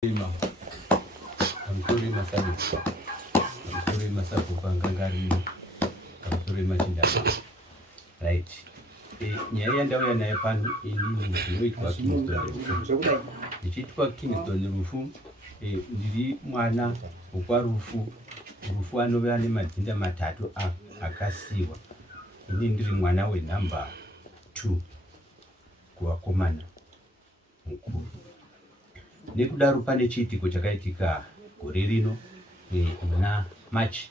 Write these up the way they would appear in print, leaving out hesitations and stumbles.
Kamusorima sana kamusorima sapo pangangari kamusorima chindaka right. Nyaya ndauya nayo pano inini ndinoitwa Kingston. Ndichitwa Kingston Rufu. Ndiri mwana wekwaRufu. Rufu anove ane madzinda matatu akasiwa. Ini ndiri mwana wenhamba 2 kuvakomana mukuru. Nekudaro pane chiitiko chakaitika gore rino muna Machi.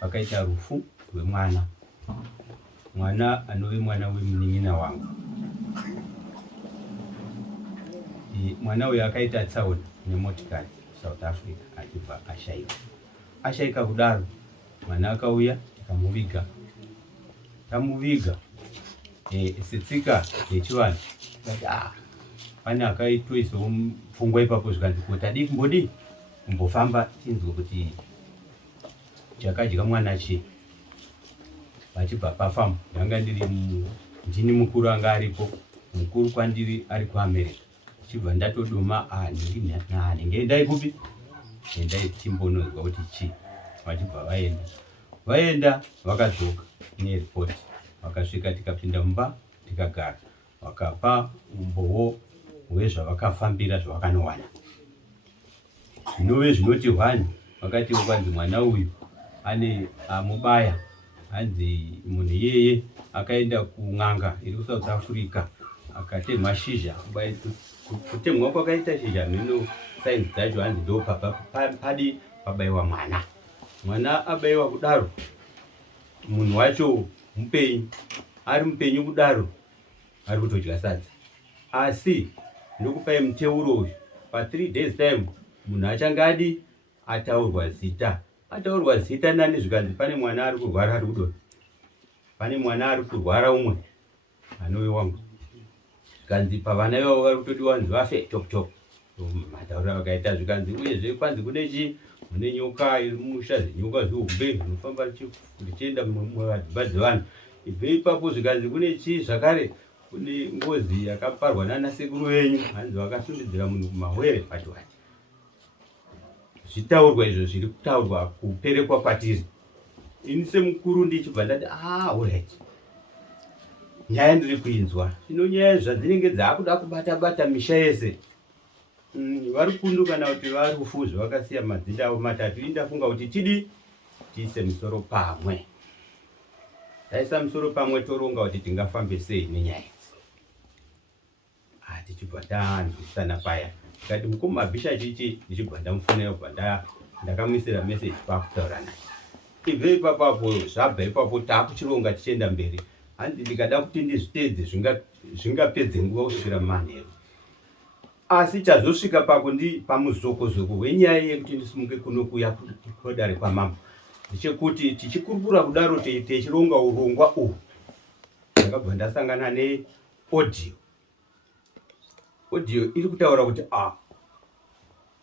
Pakaita rufu rwemwana anove mwana wemunin'ina wangu. Mwana uyu akaita tsaona nemotikari South Africa achibva ashaika kudaro. Mwana akauya tamuviga setsika yechivanhu pane akaitoisawo pfungwa ipapo zvikanzi kuti adi kumbofamba tinzwe kuti chakadya mwana chii. Pachibva pafamba ndanga ndini mukuru anga aripo, mukuru kwandiri ari kuAmerica. Chibva ndatoduma ndinge endai kupi, endai timbonozwa kuti chii. Vachibva vaenda vakadzoka neripoti, vakasvika tikapinda mumba tikagara, vakapa umbowo hwezvavakafambira zvavakanowana. Zvinove zvinoti hwani vakati kwanzi mwana uyu ane amubaya, hanzi munhu iyeye akaenda kun'anga iri kuSouth Africa akatemwa shizha. Kutemwa kwakaita shizha mhino sainzi dzacho hanzi ndo padi pabayiwa mwana. Mwana abayiwa kudaro, munhu wacho mupenyu, ari mupenyu kudaro ari kutodya sadza. Asi ndokupai muteuro uyu, pa 3 days time munhu achangadi ataurwa zita nani zvikanzi pane mwana ari kurwara ari kudoni. Pane mwana ari kurwara umwe anove wangu. Zvikanzi pavana ivavo vari kutodiwa vanzi vafe chop. Matauriro vakaita zvikanzi uyezve kwanzi kune mune nyoka iri mumusha, zinyoka zihombe rinofamba richienda mudzimba dzevanhu. Ibve ipapo zvikanzi kune chii zvakare, kune ngozi yakaparwa nana sekuru venyu, hanzi vakasundidzira munhu kumahwere. Pachowati zvitaurwa izvo zviri kutaurwa kuperekwa kwatiri. Ini semukuru ndichibva ndati alright, nyaya ndiri kuinzwa. Zvino nyaya zvadzinenge dzakuda kubata misha yese, vari kundu kana kuti vari Rufu zvavakasiya madzinda avo matatu. Ini ndafunga kuti tiise musoro pamwe. Taisa musoro pamwe toronga kuti tingafambe sei nenyaya idzi. Tichibva tanzwisana paya. Tikati mukoma Mabhisha chichi, ndichibva ndamufonera kubva ndakamuisira message pakutaura naye. Ibve ipapo zvabva ipapo takuchironga tichienda mberi. Hanzi ndikada kuti ndizvitedze zvingapedze nguva kusvikira manheru. Asi chazosvika pamuzokozoko wenyaya yekuti ndisimuke kunokuya kodare kwamambo ndechekuti tichikurukura kudaro tichironga urongwa uhu, ndakabva ndasangana neaudio iri kutaura kuti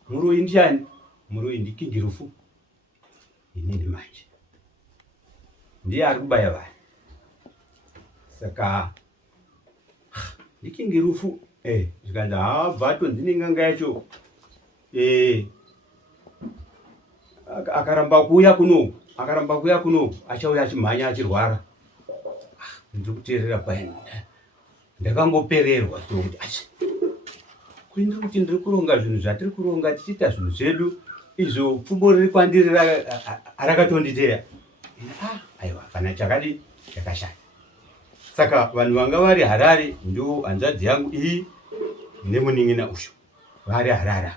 muroyi ndiani? Muroyi ndiKingi Rufu. Inini manje ndiye ari kubaya vanhu. Saka ndiKingi Rufu zvikanzi bvato ndine n'anga yacho akaramba kuuya kunoku achauya achimhanya achirwara. Ndiri kuteerera paya ndakangopererwa sokuti kuindiri kuti ndiri kuronga zvinhu zvatiri kuronga tichiita zvinhu zvedu izvo pfumbo riri kwandiri rakatonditeya. Aiwa kana chakadi chakashata. Saka vanhu vanga vari Harare, ndo hanzvadzi yangu iyi nemunin'ina uyu vari Harare,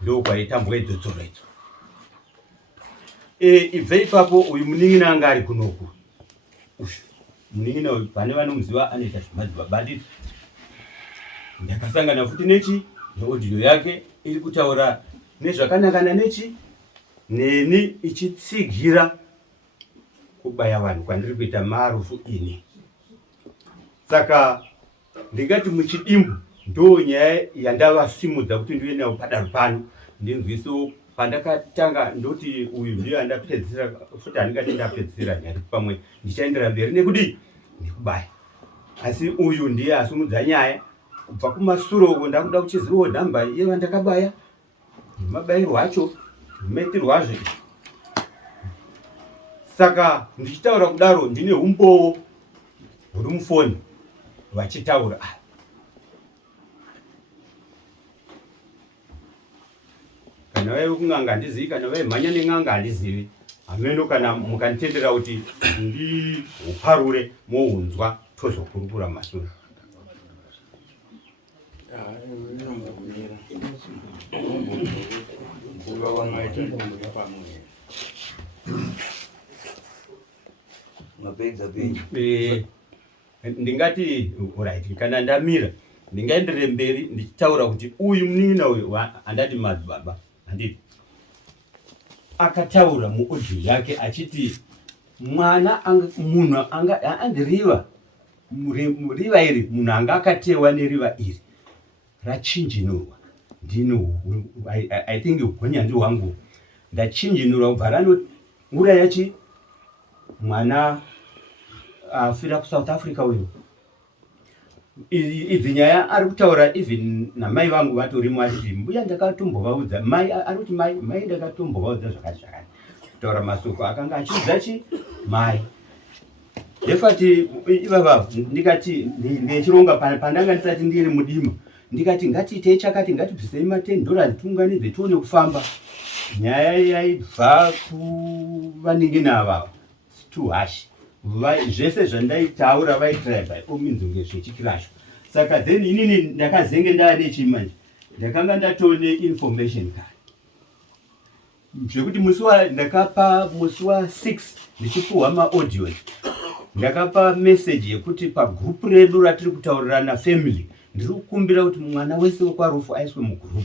ndo kwaitambwa idzodzoro idzo. Ibve ipapo uyu munin'ina anga ari kunoku, munin'ina uyu pane vanomuziva anoita zvemadzibaba anditi. Ndakasangana futi neaudio yake iri kutaura nezvakanakana neni ichitsigira kubaya vanhu kwandiri kuita maRufu ini. Saka ndingati muchidimbu ndo nyaya yandavasimudza kuti ndive nawo padaro pano. Ndinzwiso pandakatanga ndoti uyu ndiye andapedzisira, futi handingati ndapedzisira nyari pamwe ndichaendera mberi nekubaya. Asi uyu ndiye asumudza nyaya kubva kumasuro uko. Ndakuda kuchizivawo nhamba yevandakabaya mabairwo acho maitirwo azvo. Saka ndichitaura kudaro ndine umbowo huri mufoni vachitaura kana vaive kun'anga handizivi, kana vaimhanya nen'anga handizivi. Hameno kana mukanditendera kuti ndiuparure mohunzwa tozokurukura mashure. Ndingati right, kana ndamira ndingaenderere mberi ndichitaura kuti uyu munin'ina uyu handati madzibaba, handiti akataura muaudio yake achiti mwana munhu andiriva riva iri, munhu anga akatewa neriva iri rachinjinurwa. I think ugonyandi hwangu ndachinjinurwa kubva ranouraya chi mwana afira kuSouth Africa uyu. Idzi nyaya ari kutaura even namai vangu vatorimo, achiti mbuya ndakatombovaudza mai, ari kuti mai ndakatombovaudza zvakati zvakati, kutaura masoko akanga achiudza chi mai. Ndefati ivava ndikati ndechironga pandanga ndisati ndiri mudima, ndikati ngatiitei chakati, ngatibvisei $10 tiunganidze tione kufamba. Nyaya yaibva kuvaningina ava situhashi, zvese zvandaitaura vaitira by all means kunge zvechikirasho. Saka then inini ndakazenge ndaane chimanje, ndakanga ndatone information kare zvekuti ndakapa musi wa6 ndichipuhwa maaudio, ndakapa message yekuti pagroup redu ratiri kutaurirana family ndiri kukumbira kuti mwana wese wekwaRufu aiswe mugroup.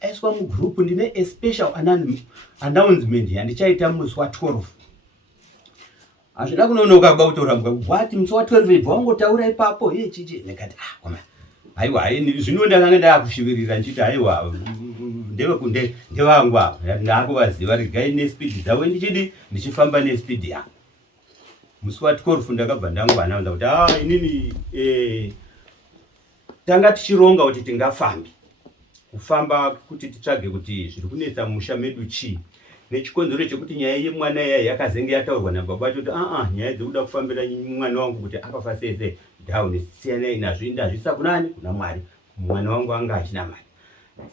Aiswa mugroup, ndine a special announcement yandichaita musi wa12. Hazvida kunonoka kuba kutorambwa wati musi wa12 ibva wangotaura ipapo chichi. Ndikati koma haiwa zvino ndakanga ndakushivirira nchiti haiwa ndevangu ava ndakuvaziva, regai nespeed dzavo ndichidi ndichifamba nespeed yangu. Musi wa12 ndakabva ndangwana kuti inini tanga tichironga kuti tingafambi kufamba kuti titsvage kuti zviri kunetsa musha medu chii, nechikonzero chekuti nyaya yemwana yaya yakazenge yataurwa nababa kuti nyaya dzekuda kufambira mwana wangu kuti akafa sei down, siyanai nazvo, ndazvisa kunani, kuna Mwari. Mwana wangu anga achina mari.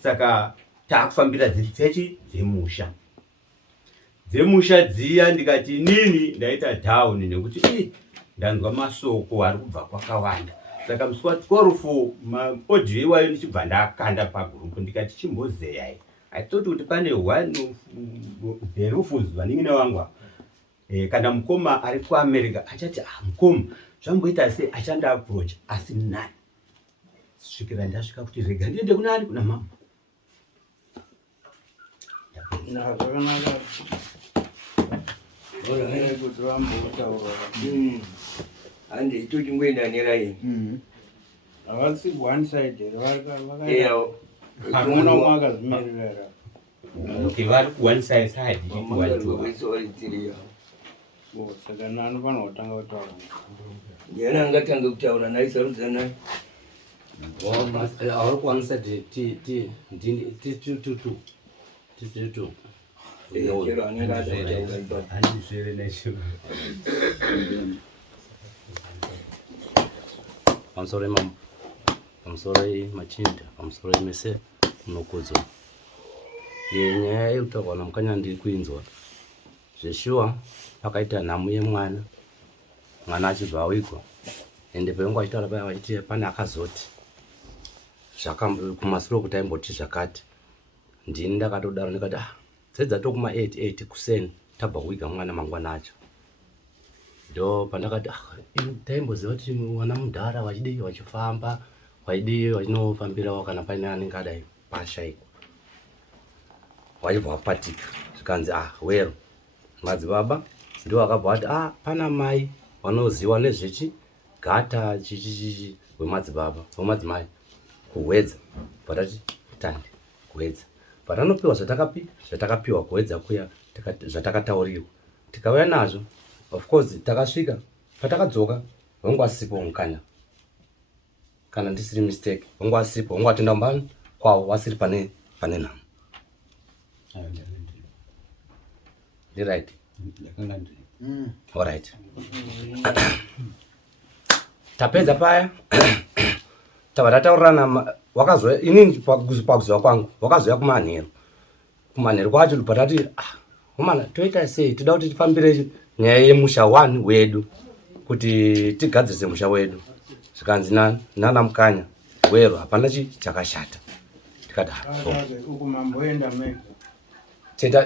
Saka takufambira dzechi dzemusha dziya. Ndikati nini ndaita down nekuti ndanzwa masoko ari kubva kwakawanda. Saka musi wa12 maaudio iwayo ndichibva ndakanda pagroup, ndikati chimbozeyai. I thought kuti pane one the Rufus vaningina wangu kana mukoma ari kuAmerica achati mukoma zvamboita sei achanda approach asi nani. Svikira ndasvika kuti rega ndiende kunani, kuna mama. Zvakanaka kuti vambotaura handi itochimboenda nerai havasi one side vakaona umwe akazvimirira vari ku-one side saka anofanira kutanga kutaura ndiani angatanga kutaura naye sarudza naye auri ku-one side titutu chero anenge azotaura handizvere necho pamusoro imamo, pamusoro machinda, pamusoro mese munokudzwa. Nyaya yekutaurwa namukanya ndiri kuinzwa zveshuwa pakaita nhamu yemwana, mwana achibva awigwa, ende painge achitaura paya vachiti pane akazoti kumasuro kuti aimboti zvakati. Ndini ndakatodaro ndikati dzedza tokuma 8 kuseni tabva kuiga mwana mangwana acho. Ndo pandakati taimboziva kuti mwana mudhara wachidii wachifamba waidii wachinofambirawo kana paine anenge adai pashaikwa wachibva wapatika. Zvikanzi wero madzibaba ndiwo akabva ati pana mai vanoziva nezvechigata chichichichi wemadzimai kuhwedza. Patati tandi kuhwedza patanopiwa zvatakapiwa kuhwedza kuya zvatakataurirwa tikauya nazvo. Of course takasvika patakadzoka wangu asipo mukanya, kana ndisiri mistake wangu asipo, wangu atenda mbani kwavo wasiri pane nhamu. right? All right. Tapedza paya tava tataurana wakazwa inini pakuziva kwangu wakazoya kumanheru kwacho patati umana toita sei toda kuti tifambire nyaya yemusha 1 wedu kuti tigadzirise musha wedu zvikanzi nana Mukanya wero hapana chakashata tikati uku mamboenda mega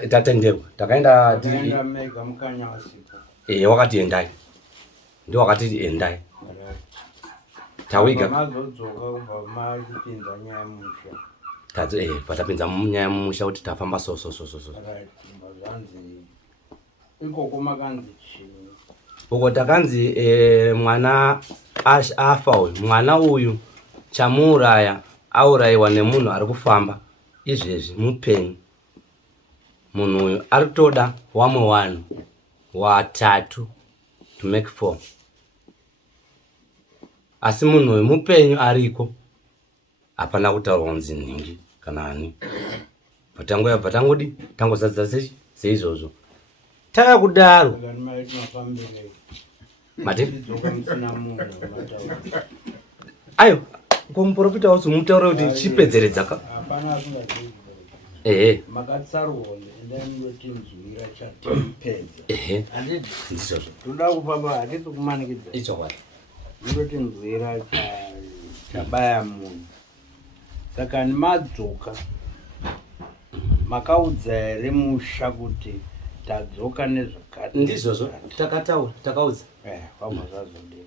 tatenderwa takaenda mega Mukanya wasipo wakati endai ndio wakati endai tawiga mazodzoka kubva machipinza nyaya yemusha patapinza munyaya yemusha kuti tafamba so mazvanzi ikoko makanzi chii uko takanzi mwana afa uyu mwana uyu chamuuraya aurayiwa nemunhu ari kufamba izvezvi mupenyu munhu uyu ari kutoda wamwe wanhu watatu to make 4 asi munhu uyu mupenyu ariko hapana kutaurwa kunzi nhingi kana ani bva tangodi tangozadzisa seizvozvo takakudaro ayo komuprofita wazo mutaura kuti chipedzeredza ka ndizvozvo toda kupamba hatisi kumanikidza ichokwadi ndoti nzwira chabaya munhu saka madzoka makaudza here musha kuti tadzoka nezvakati ndizvozvo takataura takaudza kwamwa zvazodini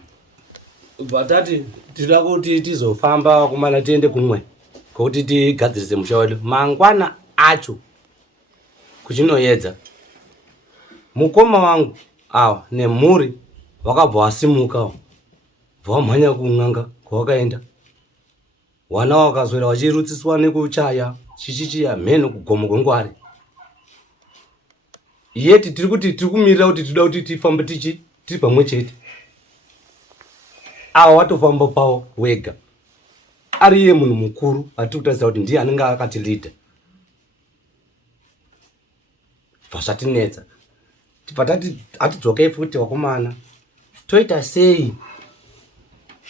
vatati tida kuti tizofamba kumana tiende kumwe kokuti tigadzirise musha wedu mangwana acho kuchinoedza mukoma wangu awa nemhuri wakabva wasimukawo bva wamhanya kun'anga kwawakaenda wana wakazwera wachirutsiswa nekuchaya chichichiya mheno kugomo kwengwari yeti tiri kuti tiri kumirira kuti tida kuti tifambe tiri pamwe chete awa watofamba pawo wega ari iye munhu mukuru atiri kutarisa kuti ndiye anenge akatilidha bva zvatinetsa patati hatidzokei futi wakomana toita sei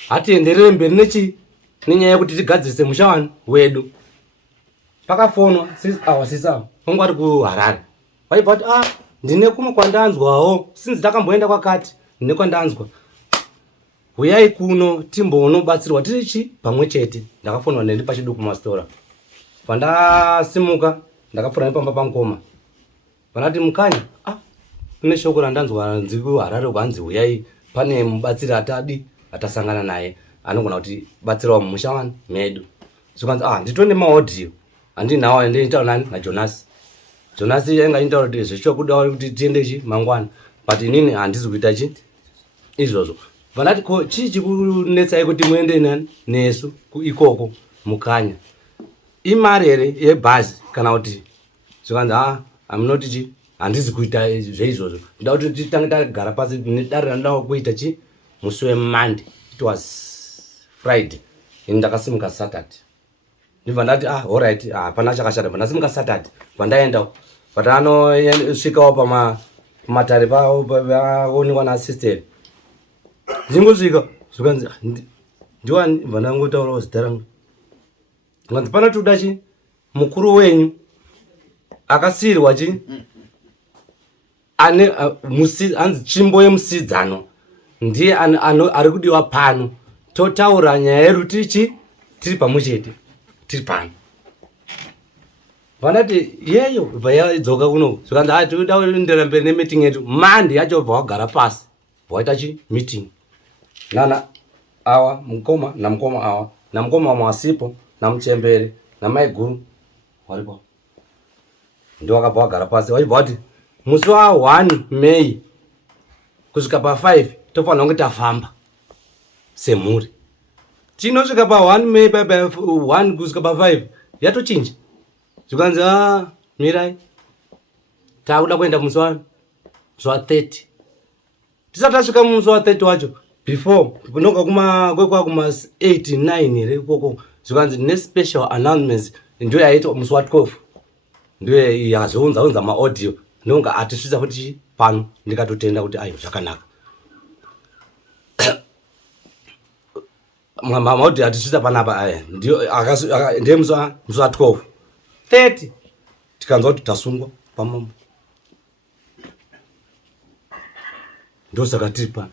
hatienderere mberi nenyaya yekuti tigadzirise musha wedu pakafonwa 6 hours isawa vangu ari kuHarare vaibva kuti ndine kumwe kwandanzwawo sinzi takamboenda kwakati ndine kwandanzwa uyai kuno timbonobatsirwa tirichi pamwe chete ndakafonwa nendi pachiduku mastora pandasimuka ndakapfuura nepamba pangoma vanati Mukanya kune shoko randanzwa nzi kuHarare kwanzi uyai pane mubatsiri atasangana naye anogona kuti batsirawo mumusha medu zvikanzi nditone maaudio handinawo ndinotaura nani naJonas ainga intaura kuti zvichokuda kuti tiendechi mangwana but inini handizi kuita izvozvo vanati ko chii chikunetsai kuti muende nani nesu ikoko Mukanya imari here yebhazi kana kuti zvikanzi aminoti handizi kuita zveizvozvo nda kuti titange tagara pasi nedare randinoda kuita musi weMonday it was Friday ini ndakasimuka Saturday ndibva ndati alright hapana chakashata ndasimuka Saturday vandaenda vatanosvikawo pamatare pavo vaonekwa naasisteri ndingosvika zvikanzi ndiwani vandangotaurawo zita rangu zvikanzi pana toda mukuru wenyu akasiyirwa hanzi tsvimbo yemusidzano ndiye ari kudiwa pano totaura nyaya yedu tiri pamwe chete tiri pano vanati yeyo bva yadzoka kuno zvikanzi toda kuendera mberi nemeeting yedu Monday yacho bva wagara pasi bva waita meeting nana awa mukoma namukoma awa namukoma wamwe wasipo namuchembere namaiguru waripo ndio wakabva wagara pasi waibva wati musi wa1 May kusvika pa5 tofanira kunge tafamba semhuri tinosvika pa1 May pa1 kusvika pa5 yatochinja zvikanzi mirai takuda kuenda musi wa30 tisati tasvika musi wa30 wacho before noga kwekwa kuma 8-9 here ikoko zvikanzi nespecial announcements ndio yaitwa musi wa12 ndiye yakazounza maaudio nonga atisvitsa kuti pano ndikatotenda kuti ayo zvakanaka. Maaudio atisvitsa panapa aya ndiye musi wa 12 30 tikanzwa kuti tasungwa pamambo ndosaka tiri pano.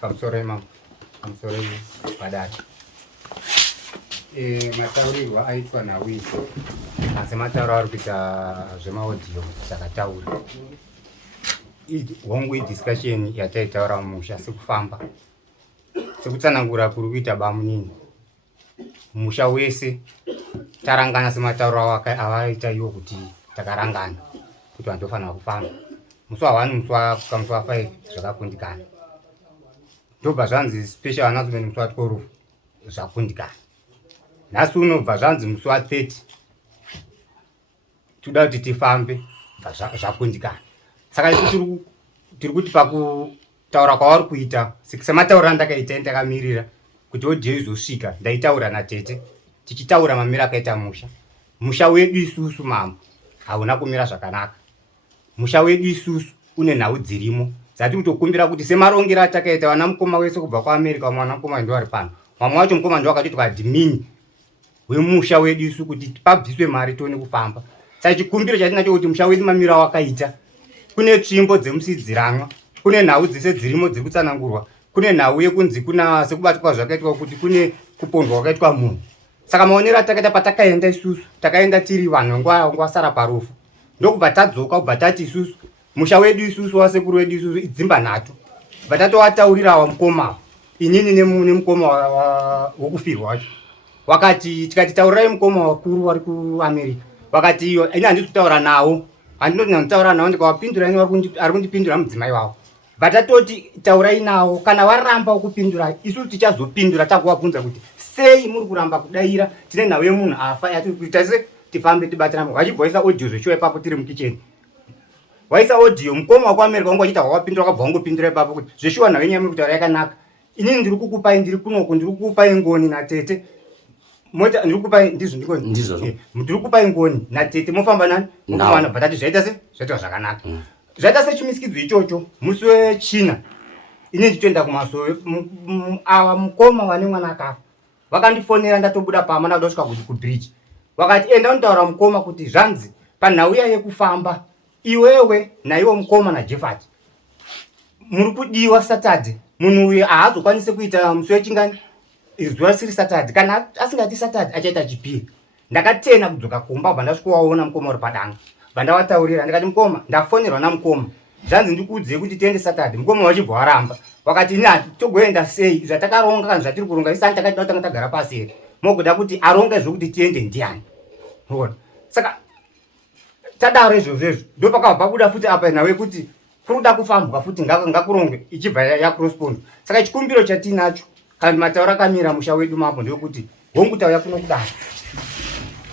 Pamusoro imamo pamusoro padati mataurirwa aitwa naWizi asi matauro ari kuita zvemaudhiyo zvakataura hongu idiscussion yataitaura mumusha sekufamba sekutsanangura kuri kuita bamunini musha wese tarangana sematauro avaita iwo kuti takarangana kuti vandofanira kufamba musi wa1 musi wa5 zvakakundikana ndobva zvanzi special announcement musi wa12 zvakundikana nhasi unobva zvanzi musi wa30 toda kuti tifambe zvakundikana. Saka isu tiri kuti pakutaura kwavari kuita sematauro andakaita ndakamirira kuti odhiyo izosvika ndaitaura natete tichitaura mamira akaita musha wedu isusu mambo hauna kumira zvakanaka. Musha wedu isusu une nhau dzirimo dzati kutokumbira kuti semarongero atakaita vana mukoma wese kubva kuAmerica mwana mukoma ndo ari pano mamwe wacho mukoma ndo akati tukadhimini wemusha wedu isu kuti pabviswe mari tione kufamba. Saka chikumbiro chatinacho kuti musha wedu mamira wakaita kune tsvimbo dzemusidziranwa kune nhau dzese dzirimo dziri kutsanangurwa kune nhau yekunzi kuna sekubatwa zvakaitwa kuti kune kupondwa kwakaitwa munhu. Saka maonero atakaita patakaenda isusu takaenda tiri vanhu ngwasara parufu ndokubva tadzoka kubva tati isusu musha wedu isusu wasekuru wedu isusu idzimba nhatu bva tatowataurira wamukoma inini nemukoma wokufirwa wacho wakati tikati taurirai mukoma wakuru vari kuAmerica wakati iyo ini handisi kutaura nawo handinoti ndinotaura nawo ndikawapindura ini ari kundipindura mudzimai wavo bva tatoti taurai nawo kana waramba kupindura isusu tichazopindura takuvabvunza kuti sei muri kuramba kudayira tine nhau yemunhu afa yatiri kuita se tifambe tibatirana vachibva vaisa audio zveshuwa ipapo tiri mukicheni waisa audio mukoma wakuAmerica wangu wachita wakapindura wakabva wangopindura ipapo kuti zveshuwa nhau yenyu yamuri kutaura yakanaka inini ndiri kukupai ndiri kunoku ndiri kukupai ngoni natete mota ndiri kukupai ndizvo ndiri kukupai ngoni natete mofamba nani mukomana bva tati zvaita se zvaita zvakanaka zvaita sechimiskidzo ichocho musi wechina inini nditoenda kumasove ava mukoma vane mwana akafa vakandifonera ndatobuda pama ndakuda kusvika kuti kubridge wakati enda unotaura mukoma kuti zvanzi panhau iya yekufamba iwewe naiwo mukoma naJeffat muri kudiwa Saturday munhu uyu haazokwanise kuita musi wechingani zuva risiri Saturday kana asingati Saturday achaita chipiri. Ndakatena kudzoka kumba bva ndasvikowaona mukoma uri padanga bva ndawataurira ndikati mukoma ndafonerwa namukoma zvanzi ndikuudzei kuti tiende Saturday. Mukoma wachibva waramba wakati ini togoenda sei zvatakaronga kana zvatiri kuronga isani takati tanga tagara pasi here mogoda kuti aronga zvokuti tiende ndiani ona. Saka tadaro izvozvo ndo pakabva buda futi apa nawe kuti kuruda kufambwa futi ngakuronge ichibva yakorespond. Saka chikumbiro chatinacho kana matauro akamira musha wedu mapo ndokuti hongu tauya kuno kudaro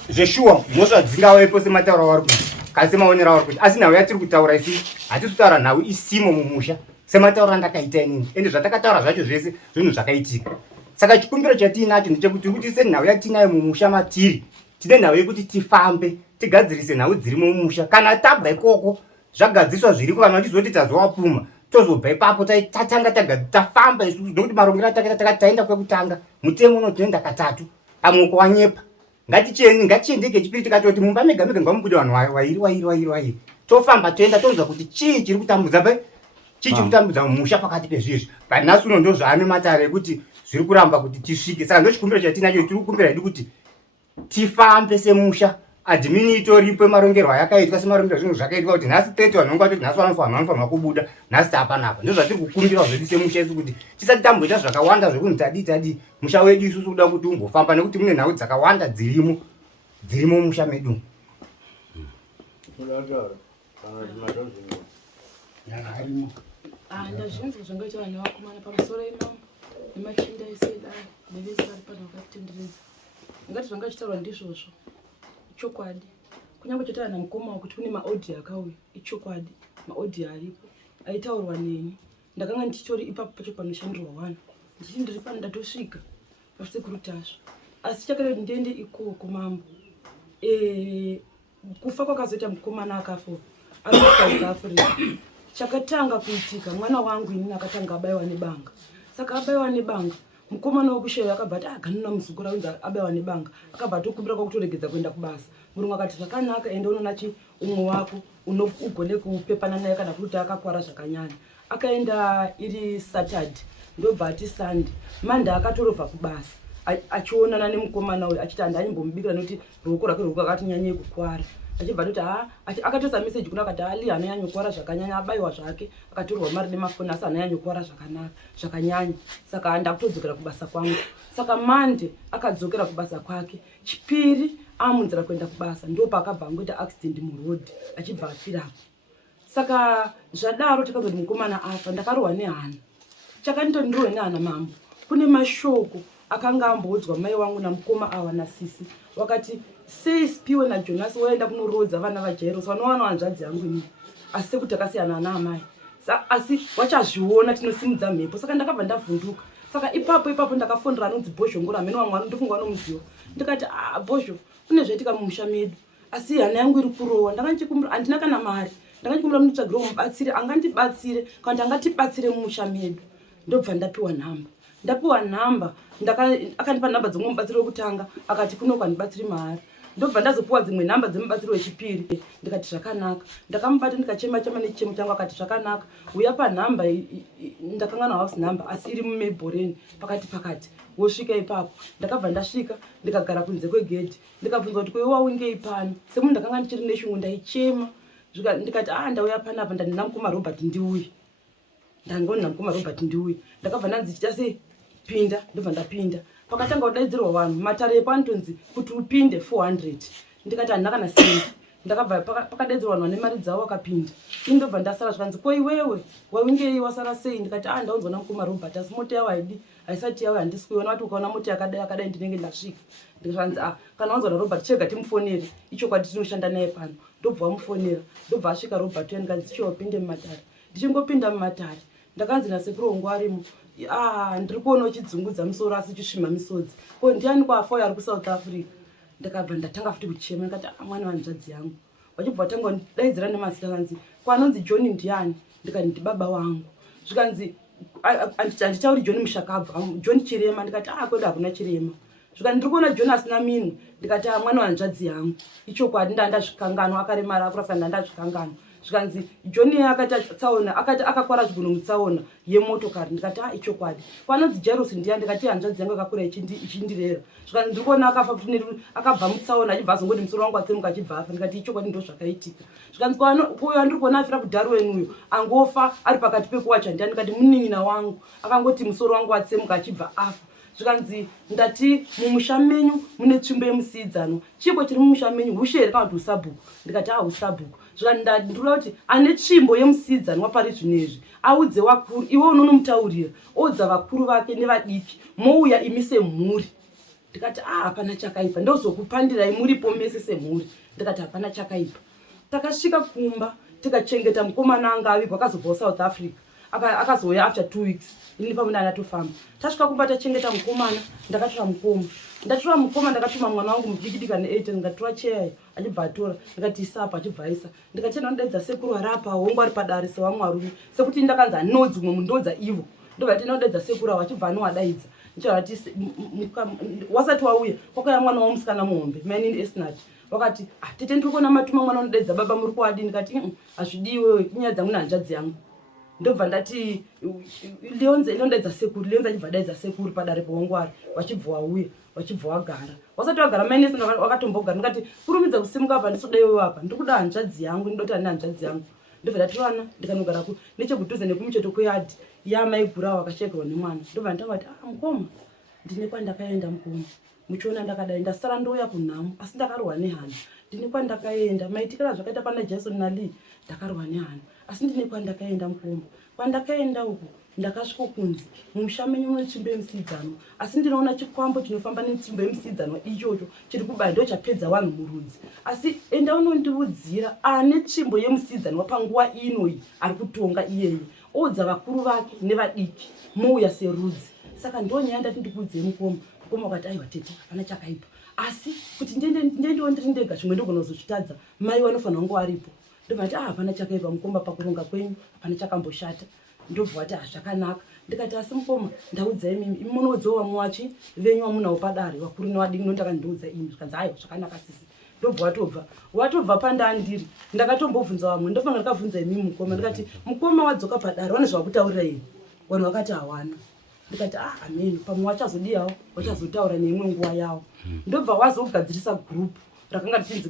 zveshuwa mozvadzingawepo sematauro avari kuti kasi maonero avari kuti asi nhau yatiri kutaura isi hatisi kutaura nhau isimo mumusha sematauro andakaita inini ende zvatakataura zvacho zvese zvinhu zvakaitika. Saka chikumbiro chatinacho ndechekuti kuti senhau yatinayo mumusha matiri tine nhau yekuti tifambe tigadzirise nhau dzirimo mumusha kana tabva ikoko zvagadziriswa zviriko vanhu vachizoti tazowapfuma tozobva ipapo tatanga tafamba isusu ndokuti marongero atakaita taenda kwekutanga mutemo unotoenda katatu amwoko wanyepa ngatichiendeke chipiri tikatoti mumba mega mega ngamubude vanhu wairi tofamba toenda tonzwa kuti chii chiri kutambudza chii chiri kutambudza mumusha pakati pezvizvi panhasi uno ndo zvaane matare ekuti zviri kuramba kuti tisvike. Saka ndo chikumbiro chatinacho tiri kukumbira hedu kuti tifambe semusha adhimini itoripo marongerwa yakaitwa semarongero zvinhu zvakaitwa kuti nhasi 30 vanhu vangu nhasi vanofanira kubuda nhasi tapanapa ndo zvatiri kukumbira zvedu semusha isu kuti tisati tamboita zvakawanda zvekunzi tadi musha wedu isusu kuda kuti umbofamba nekuti mune nhau dzakawanda dzirimo musha medu. Ndazvinzwa zvangaita vanhu vakomana pamusoro imamo nemachinda eseda nevese vari pano vakatenderedza ngati zvanga chitaurwa ndizvozvo chokwadi kunyange chataura namukoma kuti kune maaudio akauya ichokwadi maaudio aripo aitaurwa neni ndakanga ndichitori ipapo pacho panoshandirwa wana ndichi ndiri pano ndatosvika pasekuru tasvo asi chakada kuti ndiende ikoko mambo kufa kwakazoita mukomana akafa ari muSouth Africa. Chakatanga kuitika mwana wangu inini akatanga abayiwa nebanga. Saka abayiwa nebanga mukomana wekushera akabva ati aganina muzukuru unza abayiwa nebanga akabva atokumbira kwakutoregedza kuenda kubasa. Murungu akati zvakanaka ende unoona umwe wako ugone kupepana naye kana kuti akakwara zvakanyanya. Akaenda iri Saturday ndobva ati Sunday Monday akatorobva kubasa achionana nemukomana uyu achiti handanyambomubikira nekuti ruoko rwake rwakati nyanyei kukwara. Achibva kuti akatosa message kuna akati ali hananyanya kukwara zvakanyanya abayiwa zvake akatorwa mari nemafoni asi hananyanya kukwara zvakanyanya. Saka ndakutodzokera kubasa kwangu. Saka Monday akadzokera kubasa kwake. Chipiri amunzira kuenda kubasa ndopa akabva angoita accident muroad achibva afirapo. Saka zvadaro takazoti mukomana afa ndakarohwa nehana. Chakanditondirohwa nehana mambo kune mashoko akanga amboudzwa mai wangu namukoma awa nasisi wakati sei Sipiwe naJonas waenda kunorodza vana vaJairos vanowana hanzvadzi yangu inini asi sekuti takasiyana naamai asi wachazviona tinosimudza mhepo. Saka ndakabva ndavhunduka. Saka ipapo ndakafonera anonzi Bhozho Nguramheni wamwari ndofunga vanomuziva ndikati Bhozho kune zvaitika mumusha medu asi hana yangu iri kurohwa ndakandichikumbira handina kana mari ndakandichikumbira mundotsvagirawo mubatsire angandibatsire kana kuti angatibatsire mumusha medu. Ndobva ndapiwa nhamba akandipa nhamba dzomwe mubatsiri wekutanga akati kuno kwandibatsiri mahari. Ndobva ndazopuwa dzimwe nhamba dzemubatsiri wechipiri ndikati zvakanaka. Ndakamubata ndikachema nechichemo changu akati zvakanaka uya panhamba ndakanganwa house number asi iri muMayborough pakati wosvika ipapo. Ndakabva ndasvika ndikagara kunze kwegedhi ndikabvunza kuti kwewe waungei pano semunhu ndakanga ndichiri neshungu ndaichema ndikati ndauya panapa ndandina mukoma Robert ndiuye ndangaona mukoma Robert ndiuye. Ndakabva ndanzi chita sei pinda ndobva ndapinda. Pakatanga kudaidzirwa vanhu matare epo anotonzi kuti upinde 400 ndikati handina kana sendi. Ndakabva pakadaidzirwa vanhu vane mari dzavo vakapinda. Ini ndobva ndasara zvikanzi ko iwewe waungei wasara sei ndikati ndaunzwa namukoma Robert asi mota yawo haisati yawo handisi kuiona wati ukaona mota yakadai ndinenge ndasvika. Ndikazvanzi kana wanzwa naRobert chega timufonere ichokwadi tinoshanda naye pano. Ndobva wamufonera ndobva asvika Robert uya ndikanzi chiwa upinde mumatare. Ndichingopinda mumatare ndakanzi nasekuru wangu arimo ndiri kuona uchidzungudza musoro asi uchisvima misodzi ko ndiani kwafa uyo ari kuSouth Africa. Ndakabva ndatanga futi kuchema ndikati mwana wanzvadzi yangu. Wachibva watanga kundidaidzira nemazita kanzi kwanonzi John ndiani ndikati ndibaba wangu. Zvikanzi handitauri John Mushakabva John Chirema ndikati kwedu hakuna Chirema. Zvikanzi ndiri kuona John asina minwe ndikati mwana wanzvadzi yangu ichokwadi ndandazvikanganwa akaremara akurasa ndandazvikanganwa. Zvikanzi John akati tsaona akati akakwara zvigunwe mutsaona yemotokari ndikati ichokwadi. Kwanonzi Jairos ndiani ndikati hanzvadzi yangu akakura ichindirera. Zvikanzi ndiri kuona akafa akabva mutsaona achibva azongoti musoro wangu watsemuka achibva afa ndikati ichokwadi ndo zvakaitika. Zvikanzi kuyo ndiri kuona afira kuDarwen uyo angofa ari pakati pekuwacha ndiani ndikati munin'ina wangu akangoti musoro wangu watsemuka achibva afa. Zvikanzi ndati mumusha menyu mune tsvimbo yemusiidzano chipo chiri mumusha menyu ushere kana kuti usabhuku ndikati usabhuku. Zvikanzi ndikuda kuti ane tsvimbo yemusiidzanwa pari zvinezvi audze vakuru iwe unonomutaurira oudza vakuru vake nevadiki mouya imi semhuri. Ndikati hapana chakaipa ndozokupandirai muripo mese semhuri. Ndikati hapana chakaipa. Takasvika kumba tikachengeta mukomana anga avigwa akazobva South Africa akazouya after 2 weeks ini pamwe ndatofamba. Tasvika kumba tachengeta mukomana ndakatora mukoma ndatora mukoma ndakatuma mwana wangu mudikidika ne8 ndikatora cheya achibva atora ndikati isapa achibva aisa ndikachena ndaidza sekuru arapa hongu ari padare sewamwarume sekuti ndakanzi anodzi umwe mundodza ivo ndobva tinodaidza sekuru awo achibva anowadaidza ndichati wasati wauya kwakauya mwana wamusikana muhombe manini Esnat wakati tete ndiri kuona matuma mwana unodaidza baba muri kuwadi ndikati hazvidiwe kunyaya dzangu nehanzvadzi yangu. Ndobva ndati Leonze inondaidza sekuru Leonze achibva daidza sekuru padare powangwari wachibva wauya wachibva wagara wasati wagara mainesi wakatombogara ndikati kurumidza kusimuka apa ndisodaiwe apa ndikuda hanzvadzi yangu ndodoti ane hanzvadzi yangu. Ndobva ndatorana ndikanogara nechekudhuze nekumucheto kweyadhi yamai gurawo akashekerwa nemwana. Ndobva ndakati mukoma ndine kwandakaenda mukoma muchiona ndakadai ndasara ndouya kunhamo asi ndakarohwa nehana. Ndine kwandakaenda maitikira zvakaita pana Jason naLee ndakarohwa nehana asi ndine kwandakaenda mukoma. Kwandakaenda uku ndakasvika kunzi mumusha menyu mune tsvimbo yemusiidzanwa asi ndinoona chikwambo chinofamba netsvimbo yemusiidzanwa ichocho chiri kubaya ndo chapedza vanhu murudzi asi enda unondiudzira ane tsvimbo yemusiidzanwa panguva inoyi ari kutonga iyeye oudza vakuru vake nevadiki mouya serudzi. Saka ndonyaya ndati ndikuudzei mukoma. Mukoma wakati aiwa tete hapana chakaipa, asi kuti ndiendewo ndiri ndega zvimwe ndigona kuzozvitadza, mai vanofanira kunge varipo. Ndobva ndati hapana chakaipa mukoma, pakuronga kwenyu hapana chakamboshata. Ndobva ati zvakanaka. Ndikati asi mukoma, ndaudzai mimi munodzowa muwachi venyu vamunawo padare vakuru nevadiki nondaka ndiudza imi. Zvikanzi aiwa zvakanaka sisi. Ndobva watobva pandandiri ndakatombobvunza vamwe, ndofanira ndakabvunza imi mukoma, ndikati mukoma wadzoka padare wane zvakutaurira imi? Vanhu vakati hawana. Ndikati ameni pamwe wachazodiyawo wachazotaura neimwe nguva yawo. Ndobva wazogadzirisa gurupu rakanga richinzi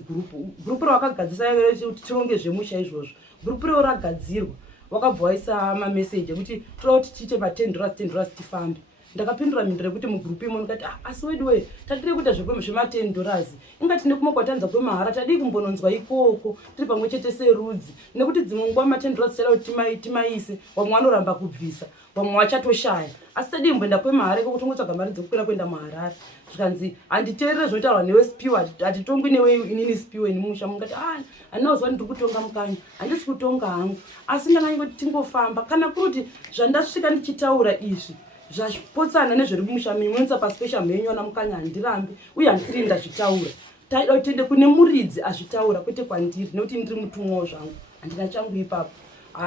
gurupu rawakagadzirisa kuti tironge zvemusha izvozvo. Gurupu rero ragadzirwa, wakabva waisa mameseji ekuti toda kuti tiite ma$10 tifambe. Ndakapindura mhinduro yekuti mugurupu imo ndikati asi wedwe tatiri kuita zvema$10 ingati nekumokwatanza kwemahara tadii kumbononzwa ikoko tiri pamwe chete serudzi, nekuti dzimwe nguva ma$10 tichada kuti timaise, vamwe vanoramba kubvisa, vamwe vachatoshaya, asi tadii kumboenda kwemahara iko kutongotsvaga mari dzekukwira kuenda muHarare. Zvikanzi handiteerere zvinotaurwa newe Spiwa, hatitongwi newe inini Spiwa ini musha. Mungati handina kuziva ndiri kutonga mukanyi, handisi kutonga hangu, asi ndanganyingoti tingofamba kana kuti zvandasvika ndichitaura izvi zvapotsana nezviri kumusha mimwenza paspecial menyu ana mukanya handirambi uye handisiri ndazvitaura. Taida kutende kune muridzi azvitaura kwete kwandiri, nekuti ndiri mutumwawo zvangu, handina changu ipapo.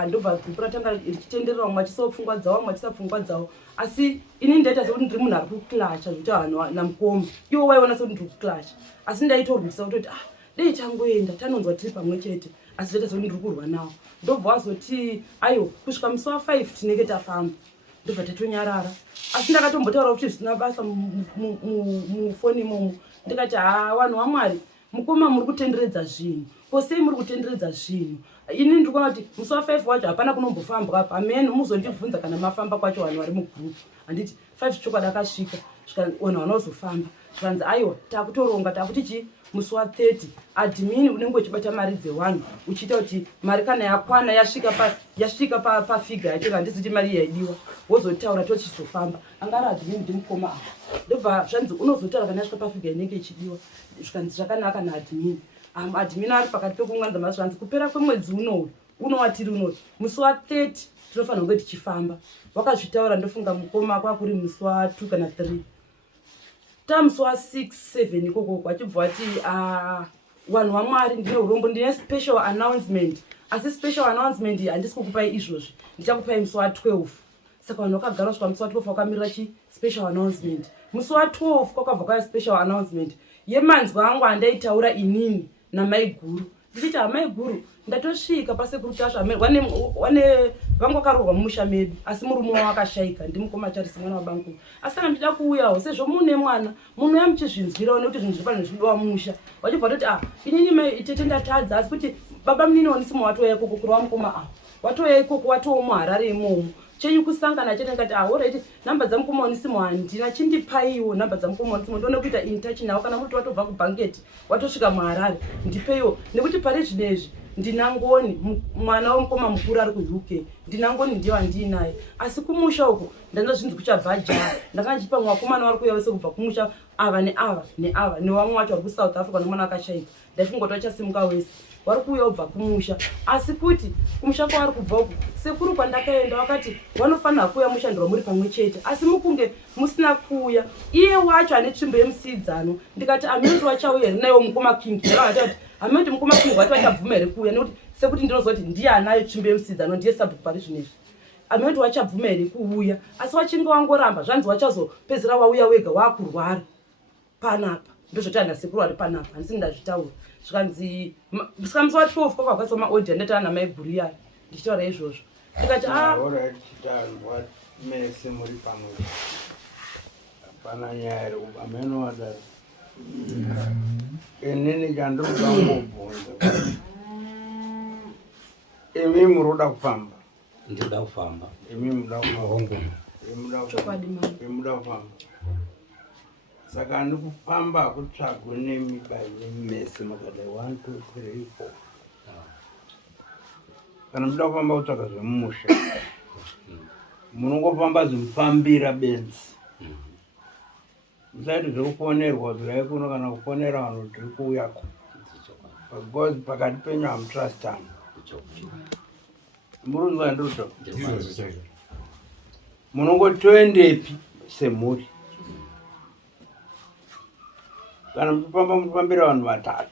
Ndobva gurupu ratanga richitenderera, vamwe vachisapfungwadzawo vamwe vachisapfungwadzawo, asi ini ndaita sekuti ndiri munhu ari kuklacha zvita vanhu namukoma. Iwo waiona sekuti ndiri kuklacha, asi ndaitorwisa kutoti dei tangoenda tanonzwa tiri pamwe chete, asi ndaita sekuti ndiri kurwa nawo. Ndobva wazoti aiwa kusvika musi wa5 tinenge tafamba. Ndobva tatonyarara, asi ndakatombotaura kuti zvisina basa mufoni imomo. Ndikati vanhu vaMwari, mukoma muri kutenderedza zvinhu, posei muri kutenderedza zvinhu. Ini ndiri kuona kuti musi wa5 wacho hapana kunombofambwa apa, ameni muzondibvunza kana mafamba kwacho vanhu vari mugurupu. Handiti 5 chokwadi akasvika, vanhu vanozofamba. Zvikanzi aiwa takutoronga takuti chii musi wa30 adhimini unenge uchibata mari dze1 uchiita kuti mari kana yakwana yasvika pafiga yacho handisi kuti mari yaidiwa wozotaura tochizofamba. Angari adhimini ndimukoma apa. Ndobva zvanzi unozotaura kana yasvika pafiga inenge ichidiwa. Zvikanzi zvakanaka naadhimini. Adhimini ari pakati pekuunganidza mari. Zvanzi kupera kwemwedzi unowatiri unowu musi wa30 tinofanira kunge tichifamba. Wakazvitaura ndofunga mukoma kwakuri musi wa2 kana 3. Tamusi wa6, 7 ikoko wachibva wati vanhu vaMwari ndine urombo, ndine special announcement, asi special announcement handisi kukupai izvozvi, ndichakupai musi wa12. Saka vanhu vakagara kusvika musi wa12 wakamirira special announcement. Musi wa12 kwakabva kwaya special announcement yemanzwa angu andaitaura inini namai guru. Ndichiti amai guru ndatosvika pasekuru tasva wane vangu vakaroorwa mumusha medu, asi murume wavo akashaika, ndimukoma Charisi mwana waBankuru. Asi kana ndichida kuuyawo sezvo mune mwana munhu yamuchizvinzwirawo nekuti zvinhu zviri pano zvichidiwa musha. Wachibva toti inini mai tete ndatadza, asi kuti baba munini wanisimo watoya ikoko kurwa mukoma watoya ikoko watowo muHarare imomo. Chenyu kusangana chete ngati alright namba dzamukoma wanisimo handina, chindipaiwo namba dzamukoma wanisimo ndione kuita in touch nawo, kana kuti watobva kubhanketi watosvika muHarare ndipeiwo, nekuti pari zvinezvi ndinangoni mwana womukoma mukuru ari kuUK, ndinangoni ndiyo handinaye, asi kumusha uko ndanda zvinzi kuchabva jaha. Ndakanjipa mwakomana vari kuuya vese kubva kumusha ava neava neava nevamwe wacho vari kuSouth Africa nomwana akashaika. Ndaifunga kuti vachasimuka wese vari kuuya ubva kumusha, asi kuti kumusha kwavari kubva uko sekuru kwandakaenda vakati vanofanira kuuya mushandira muri pamwe chete, asi mukunge musina kuuya. Iye wacho ane tsvimbo yemusidzano ndikati amenti wachauya here naiwo mukoma King, ndakati kuti amenti mukoma King wati vachabvuma here kuuya, nekuti sekuti ndinozoti ndiye anayo tsvimbo yemusidzano, ndiye subject pari zvinezvi. Amenti wachabvuma here kuuya, asi wachinge wangoramba zvanzi wachazopedzera wauya wega waakurwara panapa. Ndozvoti hanasekuru ari panapa, handisi ndazvitaura. Zvikanzi kusvika musi wa12 kwakagadzwa maodhi ndataura namai guru iya ndichitaura izvozvo. Ndikati titanzwa mese muri pamwe, hapana nyaya iri ameno wadaro. Inini chandiri kuda kungobvunza, imi muroda kufamba? Ndinoda kufamba. Imi muda kufamba? Muda kufamba. Saka ndikufamba hakutsvagwe nemibai mese makadai 1, 2, 3, 4. Kana muda kufamba kutsvaga zvemumusha munongofamba zvimufambira benzi, musaiti zviri kuponerwa zvirai kuno kana kuponera vanhu tiri kuuyako, because pakati penyu hamutrastani. Murunzwa nduto. Munongotoendepi semhuri? Kana mupamba mupambira vanhu vatatu.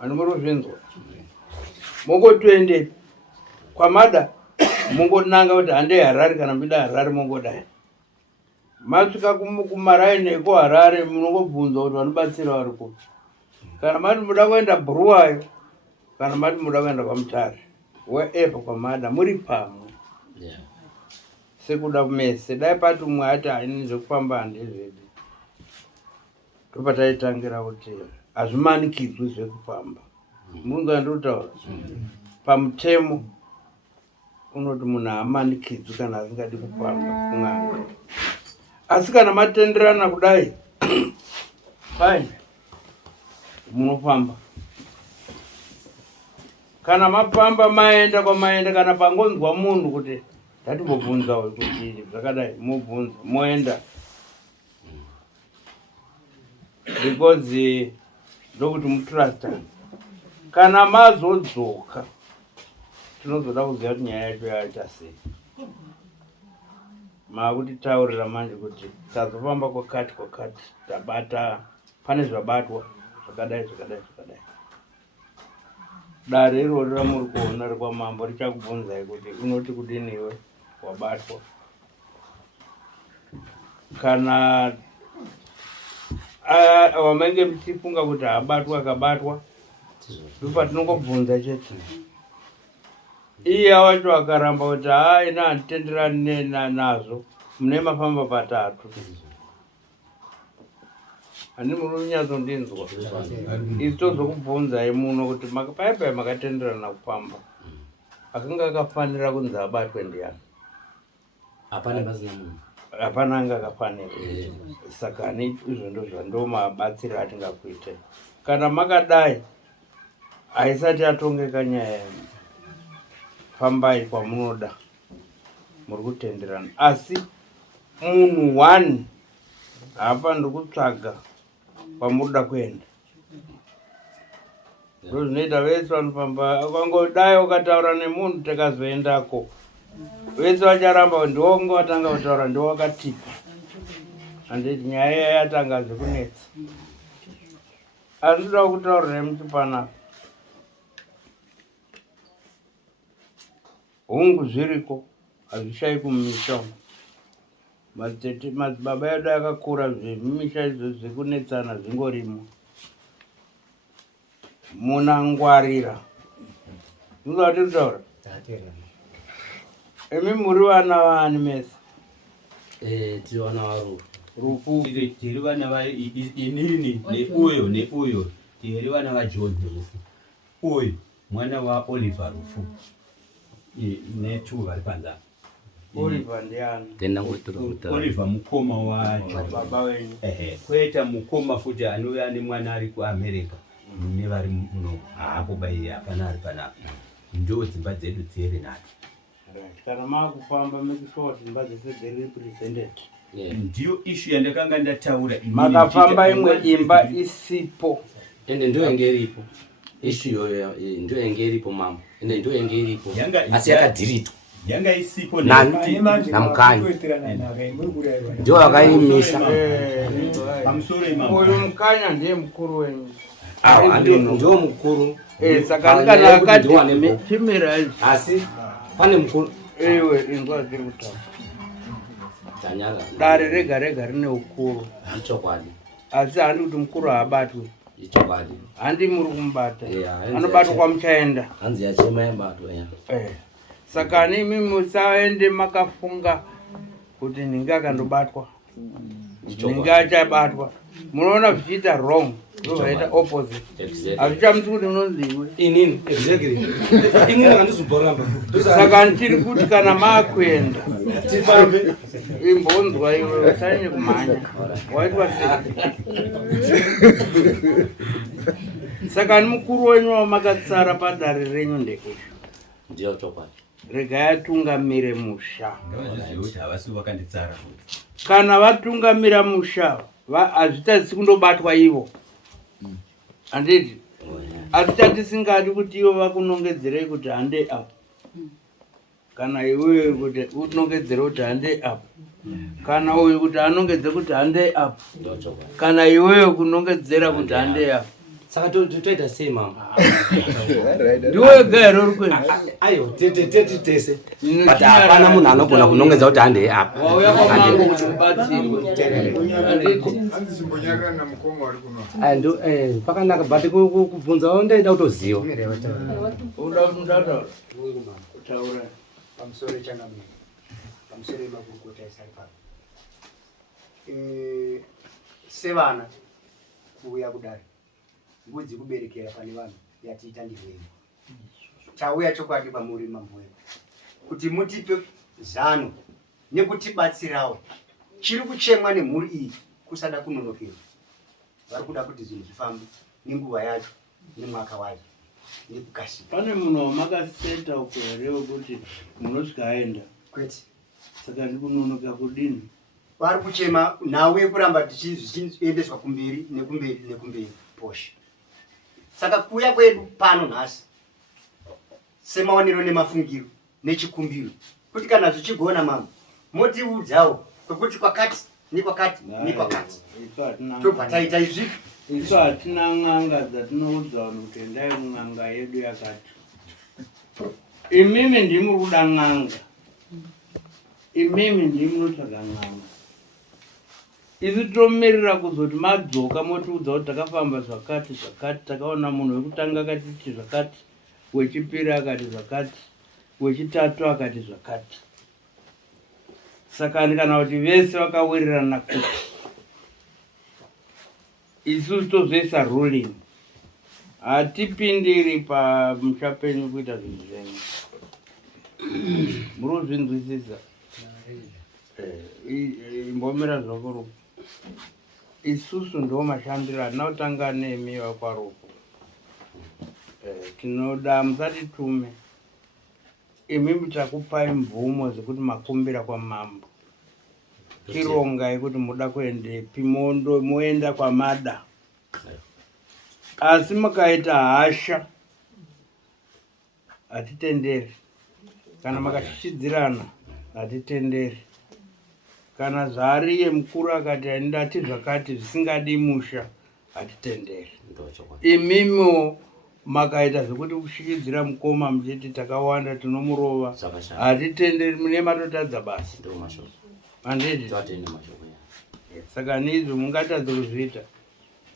Vanhu muruzvinzwa. Mungotoendepi? Kwamada mungonanga kuti handei Harare kana muchida Harare mungodai. Masvika kumaraini ekuHarare munongobvunzwa kuti vanobatsira vari kupi. Kana mati muda kuenda Bhuruwayo kana mati muda kuenda kwaMutare, wherever kwamada muri pamwe. Sekuda mese dai pati umwe ati haini zvekufamba handizvidi. Ndopataitangira kuti hazvimanikidzwi zvekufamba. Munzwa ndinotaura. Pamutemo unoti munhu haamanikidzwi kana asingadi kufamba kun'anga. Asi kana matenderana kudai fine munofamba. Kana mafamba maenda kwamaenda, kana pangonzwa munhu kuti ndatimbobvunzawo kuti zvakadai, mubvunza moenda. Because ndokuti mutrustana. Kana mazodzoka tinozoda kuziva kuti nyaya yacho yaita sei. Makutitaurira manje kuti tazofamba kwakati tabata pane zvabatwa zvakadai. Dare irori ramuri kuona rekwamambo richakubvunzai kuti unoti kudini iwe wabatwa. Kana wamenge muchifunga kuti habatwa akabatwa, ndopatinongobvunza chete. Iye wacho akaramba kuti ina handitenderani nazvo, mune mafamba patatu. Hani munonyatsondinzwa. Isi tozokubvunzai muno kuti paipai makatenderana kufamba. Akanga akafanira kunzi abatwe ndiani? Hapana anga akafanira. Saka izvo ndozvo mabatsiro atingakuitai. Kana makadai haisati yatongeka nyaya yenyu, fambai kwamunoda, muri kutenderana. Asi munhu one hapa ndikutsvaga kwamunoda kuenda. Ndozvinoita vese vanofamba. Ukangodai ukataura nemunhu takazoendako, vese vacharamba ndiwonge watanga kutaura ndiwakatipa. Handiti nyaya yatanga zvekunetsa. Asi ndoda kutaurirai muchipanapa. Hungu zviriko, hazvishai kumisha. Madzibaba edu akakura zvemisha izvo zvekunetsana zvingorimo. Munangwarira. Ndinoda kuti kutaura. Emi muri vana vani mese? Tiri vana varufu. Rufu. Tiri vana inini neuyo tiri vana vaJohn Rufu. Uyu mwana waOliver Rufu. Netu vari panzana. Oliver ndiani? Oliver mukoma wacho. Baba wenyu. Koita mukoma futi anouya nemwana ari kuAmerica. Nevari muno hapo bai hapana ari panapa. Ndo dzimba dzedu dziri nadzo. Kana makufamba make sure kuti dzimba dzese dziri represented. Ndiyo issue yandakanga ndataura. Makafamba imwe imba isipo. Ende ndio engeripo. Issue yoyo ndio engeripo mambo. Ende ndio engeripo. Asi yakadhiritwa. Yanga isipo na mkanyi. Ndio akaimisha. Pamusoro imambo. Uyu mkanya ndiye mkuru wenyu. Ndio mkuru. Saka kana akati chimira ichi. Asi pane mkuru. Ewe ingwa dziri kutaura. Tanyala. Dare rega rine ukuru. Ichokwadi. Asi handi kuti mukuru haabatwi. Ichokwadi. Handi muri kumubata. Anobatwa kwamuchaenda. Hanzi yachema yabatwa ya. Saka nimi musaende makafunga kuti ninge akandobatwa. Ninge achabatwa. Munoona zvichiita wrong. Zvoita opposite. Hazvichamuti kuti munonziwe. Inini exactly. Inini handizomboramba. Saka tiri kuti kana makuenda tifambe. Imbonzwa iwe usanyanye kumhanya. Waitwa sei? Saka ni mukuru wenyu wamakatsara padare renyu ndekuti. Ndio chokwadi. Rega yatungamire musha. Havasi vakanditsara. Kana vatungamira musha, hazvitarisi kundobatwa ivo. Handiti? asi chatisingadi kuti ivo vakunongedzerei kuti hande apo, kana iwewe kuti unongedzere kuti hande apo, kana uyu kuti anongedze kuti hande apo, kana iwewe kunongedzera kuti hande apo. Saka toita sei mama? Ndiwe gero uri kwenu. Ayo tese. But hapana munhu anogona kunongedza kuti hande apo. Wauya kwamangu kuti ubatsirwe. Ando pakanaka but kubvunzawo ndaida kutoziva. Uda kundataura. Kutaura. Pamusoro changamira. Pamusoro yemakurukota esari pano. Sevana kuuya kudai. Mbudzi kuberekera pane vanhu yatiita ndivei. Chauya chokwadi kwamuri mamboyo. Kuti mutipe zano nekutibatsirawo. Chiri kuchemwa nemhuri iyi kusada kunonokera. Vari kuda kuti zvinhu zvifambe nenguva yacho nemwaka wacho nekukasika. Pane munhu wamakaseta uko here wekuti munosvika aenda Kwete. saka ndikunonoka kudini? Vari kuchema nawe kuramba tichiendeswa kumberi nekumberi poshe. Saka kuya kwedu pano nhasi semaonero nemafungiro nechikumbiro kuti kana zvichigona mama motiudzawo kwekuti kwakati nekwakati nekwakati tobva taita izvi. Isu hatina n'anga dzatinoudza vanhu kuti endai kun'anga yedu yakati. Imimi ndimuri kuda n'anga, imimi ndimunotsvaga n'anga. Isu tomirira kuzoti madzoka motiudza kuti takafamba zvakati zvakati, takaona munhu wekutanga akatiti zvakati, wechipiri akati zvakati, wechitatu akati zvakati. Saka kana kuti vese vakawirirana kuti isusu tozoisa ruling, hatipindiri pamusha penyu kuita zvinhu zvenyu. Muri kuzvinzwisisa? Imbomira zvakuru. Isusu ndo mashandiro hatina kutanga nemi vakwaruko. Tinoda musatitume. Imimi takupai mvumo dzekuti makumbira kwamambo. Chironga yekuti muda kuendepi moenda kwamada. Asi makaita hasha hatitenderi. Kana makashidzirana hatitenderi. Kana zvariye mukuru akati handati zvakati zvisingadi musha hatitenderi. Imimo makaita zvekuti kushikidzira mukoma muchiti takawanda tinomurova hatitenderi, mune matotadza basi. Handiti? Saka nizvo mungatadza kuzviita.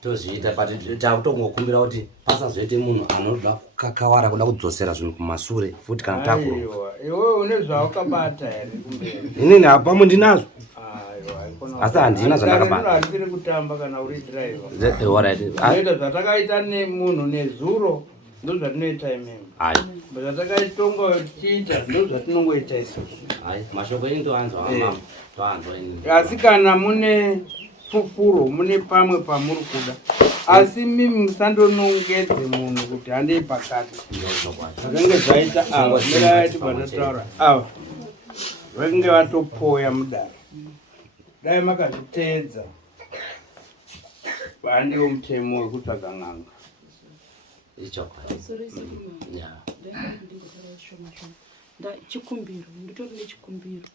Tozviita but takutongokumbira kuti pasazoite munhu anoda kakawara kuda kudzosera zvinhu kumasure futi kana takuru. Iwewe une zvawakabata here kumberi? Inini apamo ndinazvo. Asi handina zvandakabata. Hatiri kutamba kana uri driver. Alright. Zvinoita zvatakaita nemunhu nezuro ndozvatinoita imimi. Zvatakaitonga tichiita ndozvatinongoita isusu. Mashoko enyu toanzwa mama. Toanzwa enyu. Asi kana mune fufuro mune pamwe pamuri kuda, asi mimi musandonongedze munhu kuti handei pakati. Zvakange zvaita ava miraiti patataura ava vakange vatopoya mudare. Dai makazviteedza vandiwo mutemo wekutsvaga n'anga. Chikumbiro nditori nechikumbiro.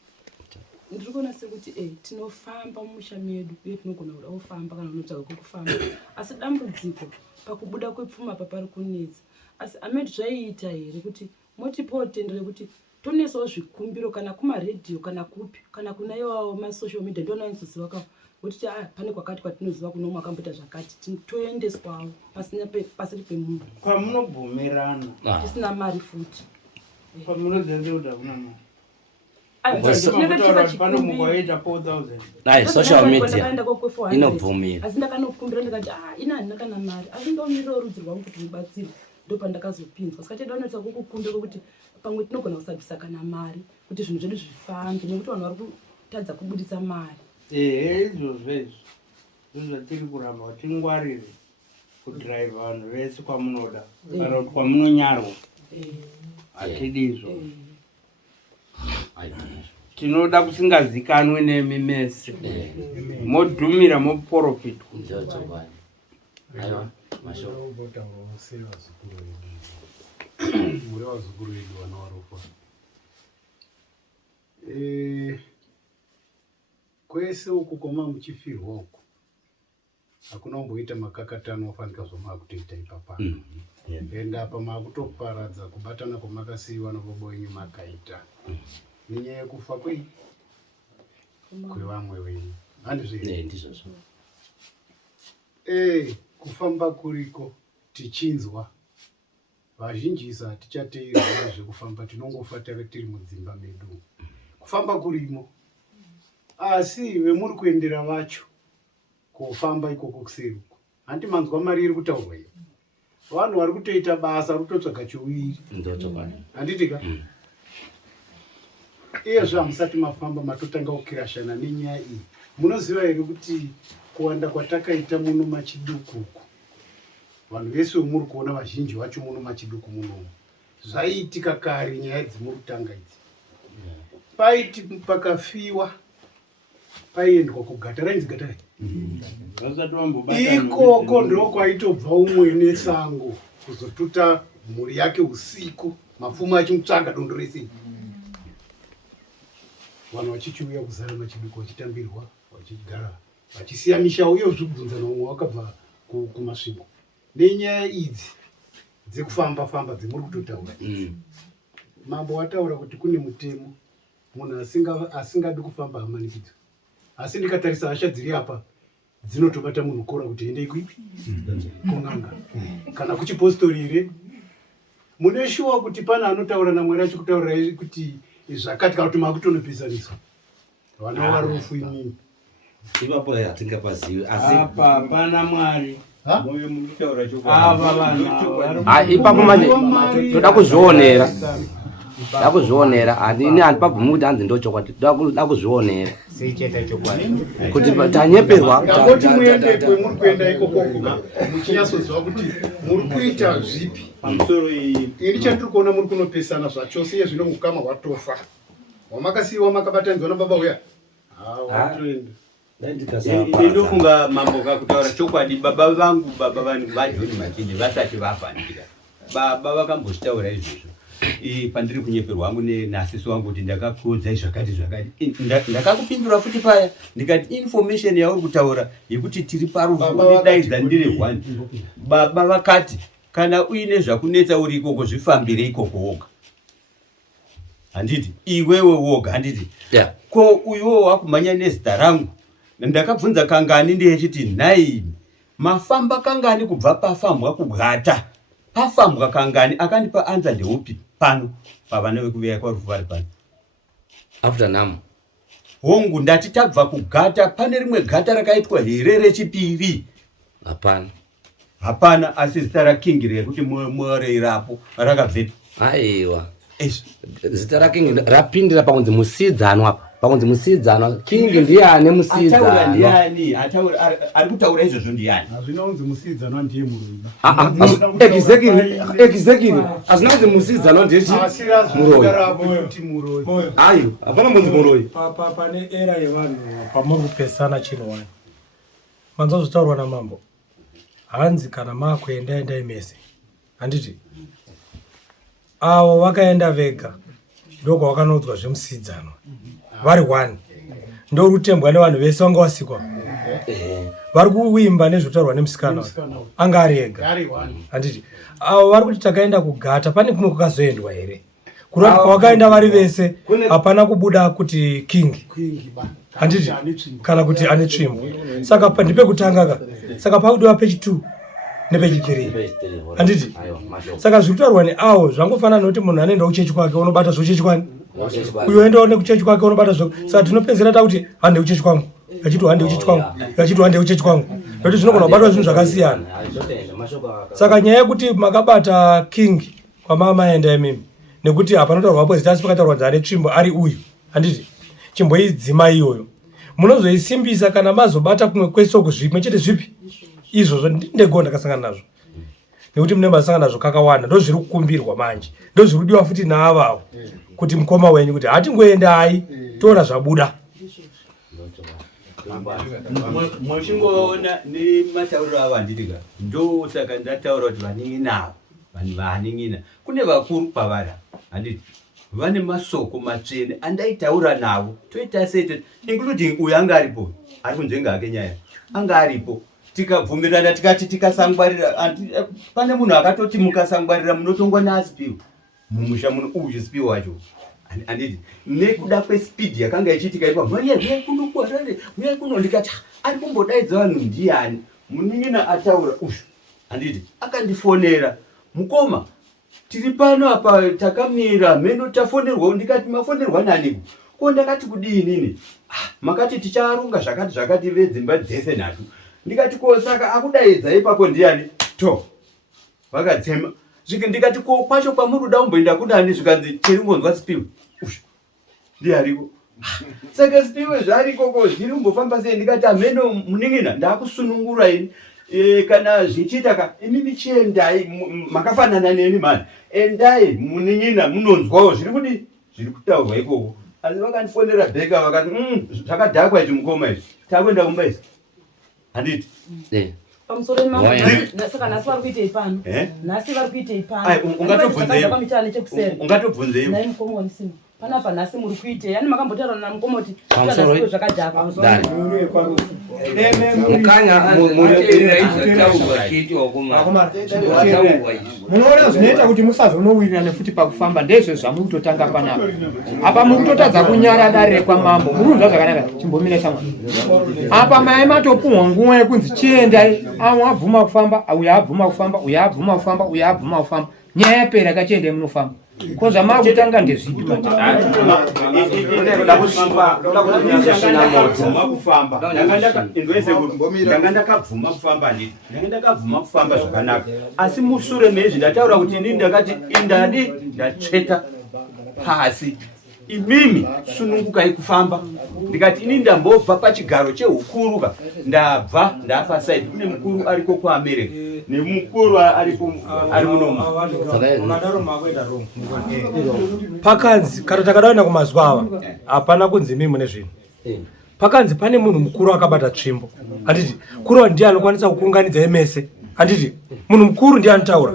Ndiri kuona sekuti tinofamba mumusha medu uye tinogona kuda kufamba kana unotsvaga kwekufamba, asi dambudziko pakubuda kwepfuma papari kunetsa. Asi ameti zvaiita here kuti motipawo tendere kuti tonesawo zvikumbiro kana kumaredhiyo kana kupi kana kuna iwawo masocial media ndonanizoziva kawo kuti pane kwakati kwatinoziva kuno makamboita zvakati toendeswawo pasiri pemunhu kwamunobvumirana tisina mari futi. Kwamunoziva kuti hakuna mari. Pane mukaita 4,000. Ai social media inobvumira. Asi ndakanokumbira ndikati ina handina kana mari, asi ndaomirirawo rudzi rwangu kuti rubatsirwe, ndopandakazopinzwa. Saka chedaonetsa kukukumbira kuti pamwe tinogona kusabvisa kana mari kuti zvinhu zvedu zvifambe, nekuti vanhu vari kutadza kubudisa mari. Izvozvo zvinhu zvatiri kuramba kuti tingwarire kudhiraivha vanhu vese kwamunoda kana kuti kwamunonyarwa. Hatidizvo. Tinoda kusingazikanwe nemi mese. Modhumira moprofitwa. Muri vazukuru vedu vana varopa kwese uku kwama muchifirwa uku hakuna kumboita makakatano ofanika zvomakutoita ipapa ende apa makutoparadza kubatana kwamakasiyiwa nababa wenyu makaita nenyaya yekufa kwevamwe venyu handizvizvo kufamba kuriko tichinzwa vazhinji isa hatichateerwa zvekufamba tinongofa tiri mudzimba medu kufamba kurimo asi vemuri kuendera vacho kufamba ikoko kuseri uko handi manzwa mari iri kutaurwa iyo vanhu vari kutoita basa rutotsvaga chiwiri handitika iyezve hamusati mafamba matotanga kukirashana nenyaya iyi munoziva here kuti kuwanda kwatakaita muno machidukuku vanhu vese vemuri kuona vazhinji vacho muno machiduku munomu zvaiitika kare nyaya dzimuri kutanga idzi paiti pakafiwa paiendwa kugata rainzi gata ikoko ndo kwaitobva umwe nesango kuzotuta mhuri yake usiku mapfumo achimutsvaga dondo rese vanhu vachichiuya kuzara machiduku vachitambirwa vachigara vachisiya misha uye zvibvunzana umwe wakabva kumasvingo nenyaya idzi dzekufamba-famba dzemuri kutotaura mambo wataura kuti kune mutemo munhu asingadi kufamba hamanikidzo asi ndikatarisa hasha dziri apa dzinotobata munhu kora kuti endei kuipi kun'anga kana kuchipostori here mune shuwa kuti pana anotaura namwari achikutaurirai kuti zvakati kana kuti makutonopesaniswa vana varufu inini ipapo hatingapazivi asi apa pana mwari moyo mukutaura ava vanhu ipapo manje toda kuzvionera handini handipabvumi kuti hanzi ndochokwadi toda kuzvionera seicheta chokwadi kuti tanyeperwa angoti muendepo muri kuenda ikokokuka muchinyasoziva kuti muri kuita zvipi pamusoro iyi ini chandiri kuona muri kunopesana zvachose iye zvino ukama hwatofa wamakasiyiwa makabatanzwa nababa uya watoenda ndofunga mambo kakutaura chokwadi baba vangu vajoni machinji vasati vafanira baba vakambozvitaura izvozvo pandiri kunyeperwa hangu nasisi wangu kuti ndakakuudza zvakati ndakakupindura futi paya ndikati information yauri kutaura yekuti tiri parufu undidaidza ndiri one baba vakati kana uine zvakunetsa uri ikoko zvifambire ikoko woga handiti iwewe woga handiti ko uyuwo wakumhanya nezita rangu ndakabvunza kangani ndiyechiti nhai mafamba kangani kubva pafambwa kugata pafambwa kangani akandipa anza ndeupi pano pavana vekuveya kwarufu vari pano after nam hongu ndati tabva kugata pane rimwe gata rakaitwa here rechipiri hapana asi zita raking rekuti moreirapo rakabvepi aiwa zita raking rapindira pakunzi musidzanwa apa pakunzi musidzanwa king ndiani musidzanwa ndiani ari kutaura izvozvo ndiani hazvina kunzi musidzanwa ndiye muroiba exactly hazvina kunzi musidzanwa ndiye muroyi ayo hapana munzi muroyi pane era yevanhu pamuri kupesana chinhu wani manza zvitaurwa namambo hanzi kana makuenda endai mese handiti avo vakaenda vega ndokwavakanodzwa zvemusidzanwa vari one ndorutembwa nevanhu vese vanga vasikwa vari kuimba nezvitaurwa nemusikana anga ari ega handiti avo vari kuti takaenda kugata pane kumwe kukazoendwa here kurati kwavakaenda vari vese hapana kubuda kuti king handiti kana kuti ane tsvimbo saka ndipekutanga ka saka pakudiwa pechi 2 nepechi 3 handiti saka zviri kutaurwa neavo zvangofanana nokuti munhu anoenda kuchechi kwake unobata zvochechi kwani uyo oendawo nekuchechi kwake unobata zvo saka tinopedzera takuti hande kuchechi kwangu yachiti hande kuchechi kwangu yachiti hande kuchechi kwangu nokuti zvinogona kubatwa zvinhu zvakasiyana saka nyaya yekuti makabata king kwamamaenda imimi nekuti hapana kutaurwapo zita asi pakataurwa nzane tsvimbo ari uyu handiti chimboidzima iyoyo munozoisimbisa kana mazobata kumwe kwesoko zvimwe chete zvipi izvozvo ndego ndakasangana nazvo nekuti mune masangana nazvo kakawanda ndo zviri kukumbirwa manje ndo zviri kudiwa futi naavavo kuti mukoma wenyu kuti hatingoendai toona zvabuda Mwachingoona nematauriro avo handitika ndo saka ndataura kuti vaning'ina vanhu vaaning'ina kune vakuru kwavari handiti vane masoko matsvene andaitaura navo toita sei including uyo anga aripo ari kunzvenga ake nyaya anga aripo tikabvumirana tikati tikasangwarira pane munhu akatoti mukasangwarira munotongwa naasipiwo mumusha muno uyu sipiwo wacho handiti nekuda kwespeed yakanga ichiitika ipa muyai kuno kuharare muyai kuno ndikati ari kumbodaidza vanhu ndiani muning'ina ataura ushu handiti akandifonera mukoma tiri pano apa takamira mheno tafonerwa ndikati mafonerwa naniko ko ndakati kudinini makati ticharunga zvakati vedzimba dzese nhatu ndikati ko saka akudaidza ipapo ndiani to vakadzema ndikati ko kwacho kwamuri kuda kumboenda kunani zvikanzi tiri ngonzwa sipiwe ushu ndiariko saka sipiwe zvarikoko zviri kumbofamba sei ndikati amheno muning'ina ndakusunungura ini kana zvichiita imimi chiendai makafanana neni mani endai muning'ina munonzwawo zviri kudi zviri kutaurwa ikoko asi vakandifonera bheka vakati zvakadhakwa izvi mukoma izvi takuenda kumba izvi handiti pamusoro saka nhasi vari kuitei pano nhasi vari kuitei panoungatobvunzei nai mukomoni sima panapa nhasi muri kuitei ani makambotaura namukomoti zvakadhakwa munoona zvinoita kuti musazonowirirane futi pakufamba ndezvo zvamuri kutotanga panapa apa muri kutotadza kunyarada kwamambo muri kunzwa zvakanaka chimbomira shamwa apa mai matopuhwa nguva yekunzi chiendai amwe abvuma kufamba uyo abvuma kufamba uyo abvuma kufamba uyo abvuma kufamba nyaya yapera kachiendai munofamba ko zvamava kutanga ndezvipi ndanga ndakabvuma kufamba nditi ndanga ndakabvuma kufamba zvakanaka asi mushure mezvi ndataura kuti inini ndakati indadi ndatsveta pasi imimi sunungukai kufamba ndikati inini ndambobva pachigaro cheukuruka ndabva ndapasaidi kune mukuru ariko kuamerica nemukuru ari munomu pakanzi kana takadaenda kumazuva ava hapana kunzi mimi mune zvinhu pakanzi pane munhu mukuru akabata tsvimbo handiti kuruva ndiye anokwanisa kukunganidza emese handiti munhu mukuru ndiye anotaura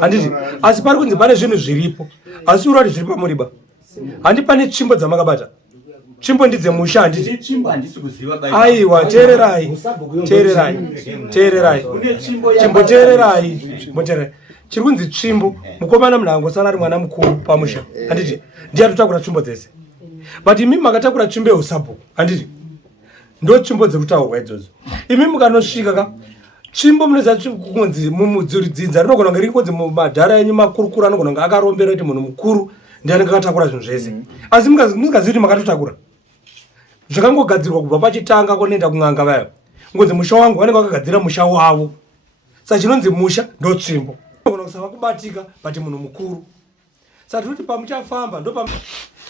handiti asi pari kunzi pane zvinhu zviripo asi uri kuti zviri pamuriba handi pane tsvimbo dzamakabata tsvimbo ndidzemusha handiti aiwa teererai chiri kunzi tsvimbo mukomana munhu angosara ari mwana mukuru pamusha handiti ndiye atotakura tsvimbo dzese but imi makatakura tsvimbo yeusabhuku handiti ndo tsvimbo dzekutaurwa idzodzo imi mukanosvika tsvimbo munoziva kunzi mumudziridzinza rinogona kunge riri kunzi mumadhara enyu makurukuru anogona kunge akarombera kuti munhu mukuru ndiye anenge akatakura zvinhu zvese asi musingazivi kuti makatotakura zvakangogadzirwa kubva pachitanga konoenda kun'anga vayo ngonzi musha wangu vanenge vakagadzira musha wavo saka chinonzi musha ndo tsvimbo gona kusava kubatika but munhu mukuru saka tinoti pamuchafamba ndo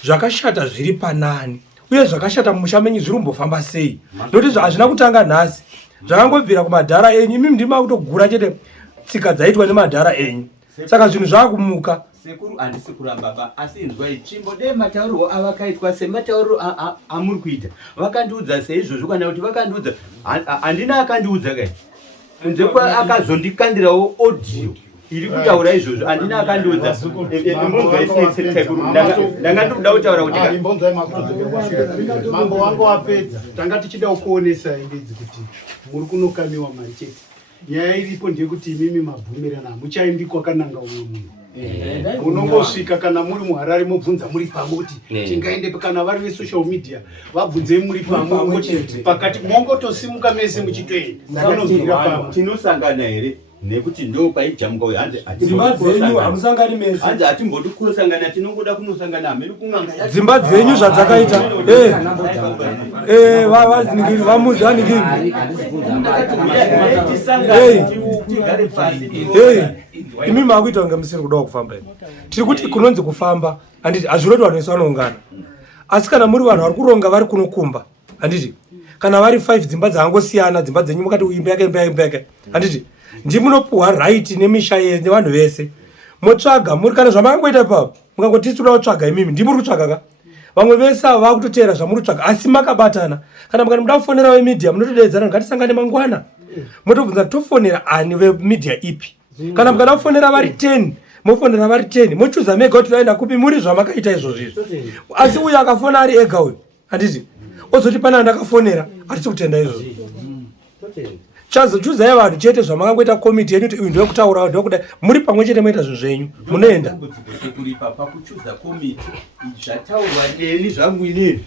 zvakashata zviri panani uye zvakashata mumusha menyu zviri kumbofamba sei ndokuti hazvina kutanga nhasi zvakangobvira kumadhara enyu imimi ndima kutogura chete tsika dzaitwa nemadhara enyu saka zvinhu zvakumuka sekuru handisi kuramba asi inzwai tsvimbo dei mataurirwo avakaitwa sematauriro amuri kuita vakandiudza seizvozvo kana kuti vakandiudza handina akandiudza kai kunze akazondikandirawo audio iri kutaura izvozvo handina akandiudza ndanga ndikuda kutaura kuti mambo wangu wapedza tanga tichida kukuonesai ndidzi kuti muri kunokamiwa mari chete nyaya iripo ndeyekuti imimi mabvumirana hamuchaendi kwakananga umwe munhu unongosvika kana muri muharare mobvunza muri pamwe kuti tingaende kana vari vesocial media vabvunzei muri pamwe ongoti pakati mongotosimuka mese muchitoenda unobvira pamwe tinosangana here nekuti ndo paijamuka uyo dzimba dzenyu hamusangani mese hanzi hatimbodi kusangana tinongoda kunosangana hamene kun'anga dzimba dzenyu zvadzakaita vamuzi vaningiri imi maakuita kunge musiri kuda kufamba tiri kuti kunonzi kufamba handiti hazviroti vanhu vese vanoungana asi kana muri vanhu vari kuronga vari kunokumba handiti kana vari 5 dzimba dzangosiyana dzimba dzenyu mukati imba yake handiti ndimunopuhwa raiti nemisha nevanhu vese motsvaga muri kana zvamangoita ipapo mukangotitsura kutsvaga imimi ndimuri kutsvaga ka vamwe vese ava vakutotera zvamuri kutsvaga asi makabatana. Kana mukati muda kufonera vemedia munotodedzana ngatisangane mangwana motobvunza tofonera ani vemedia ipi. Kana mukada kufonera vari 10 mofonera vari 10 mochuza mega kuti vaenda kupi muri zvamakaita izvozvo. Asi uyu akafona ari ega uyu handiti ozoti pana ndakafonera hatisi kutenda izvozvo. Chuzai vanhu chete zvamakangoita komiti yenyu kuti uyu ndokutaura ndokuda muri pamwe chete moita zvinhu zvenyu munoenda kuripa pakuchuza komiti zvataurwa neni zvangu inini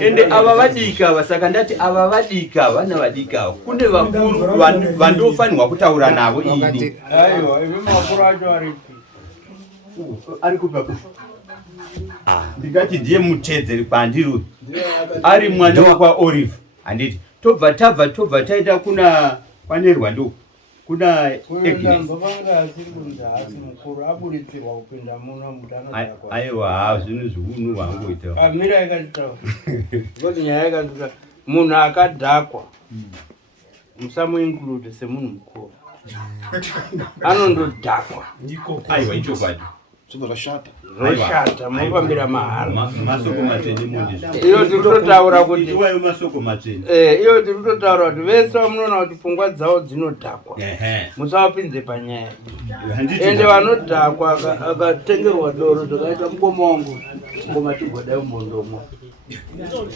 ende ava vadika ava saka ndati ava vadika vana vadika kune vakuru vandofanirwa kutaura navo ini. Aiwa imi makuru acho ari kupa ndingati ndiye mutedzeri kwandiri ari mwana wakwa Olive handiti tobva taita kuna kwanerwa ndo kuna aiwa zvinhu zviunu hwangoita amira yakataura kuti nyaya yakatuka munhu akadhakwa musamuinclude semunhu mukuru anondodhakwa aiwa ichokwadi roshata mufambira mahara masoko mateni mundi iyo tikutotaura kuti iwayo masoko mateni iyo tikutotaura kuti vese vamunoona kuti pfungwa dzavo dzinodhakwa musavapinze panyaya ende vanodhakwa akatengerwa doro zvakaita mukoma wangu ngoma tigodai umbondomo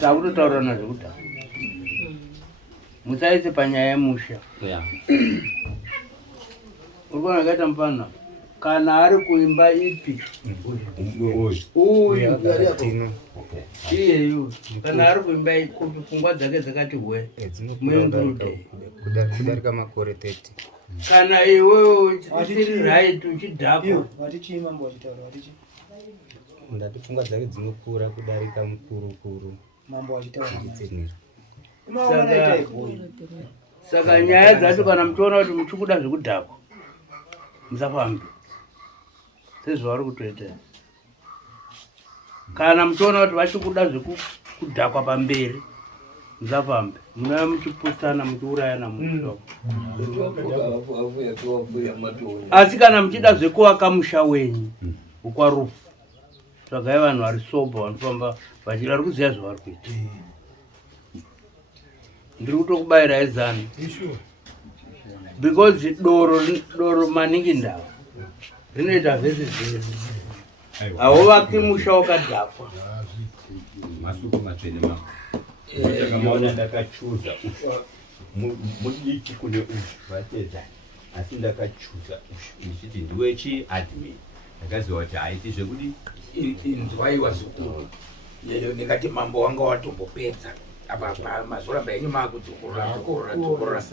takutotaurana zvekudhakwa musaise panyaya yemusha urikuona akaita mupana kana ari kuimba ipi uyu iyeyu kana ari kuimba ikupi pfungwa dzake dzakati hwe kudarika makore 30 kana iwewe usiri right uchidhakwa ndati pfungwa dzake dzinokura kudarika mukuru mambo achitaura saka nyaya dzacho kana muchiona kuti muchikuda zvekudhakwa musafambe sezvavari kutoita. Kana muchiona kuti vachikuda zvekudhakwa pamberi musafambe munouya muchipusana muchiurayana mumusha. Asi kana muchida zvekuvaka musha wenyu ukwarufu tsvagai vanhu vari soba vanofamba vachira vari kuziva zvavari kuita. Ndiri kutokubayirai zano because doro maningi ndava rinoita zvese zvese hauvaki musha wakadhakwa masuku matsvene mako saka maona ndakachuza mudiki kune ushu vatedzani asi ndakachuza ushu ndichiti ndiwechiadmin ndakaziva kuti haiti zvekuti inzwaiwa zukuru yeyo ndingati mambo wanga watombopedza apa mazoramba yenyu maakudzokorora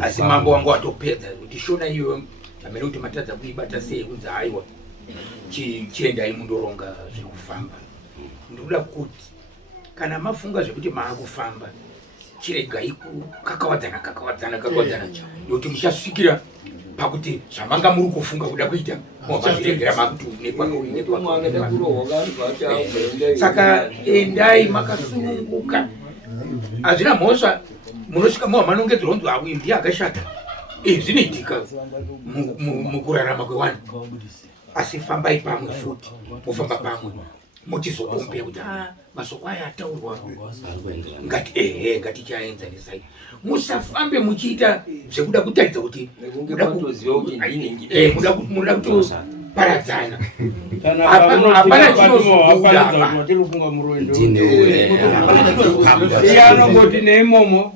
asi mambo wanga watopedza kuti shona iyo amene kuti matadza kuibata sei kunzi haiwa chiendai mundoronga zvekufamba. Ndikuda kuti kana mafunga zvekuti maakufamba chiregai kakawadzana ndokuti muchasvikira pakuti zvamanga muri kufunga kuda kuita mazviregera makuti saka endai makasununguka hazvina mhosva munosvika mowa manongedzera kunzi auyu ndiye akashata zvinoitika mukurarama kwevanhu asi fambai pamwe futi mufamba pamwe muchizokumbira kuti masoko aya ataurwa ngatichaenzanisai musafambe muchiita zvekuda kutaridza kuti muda kutoparadzana hapana chinozobuda anongoti neimomo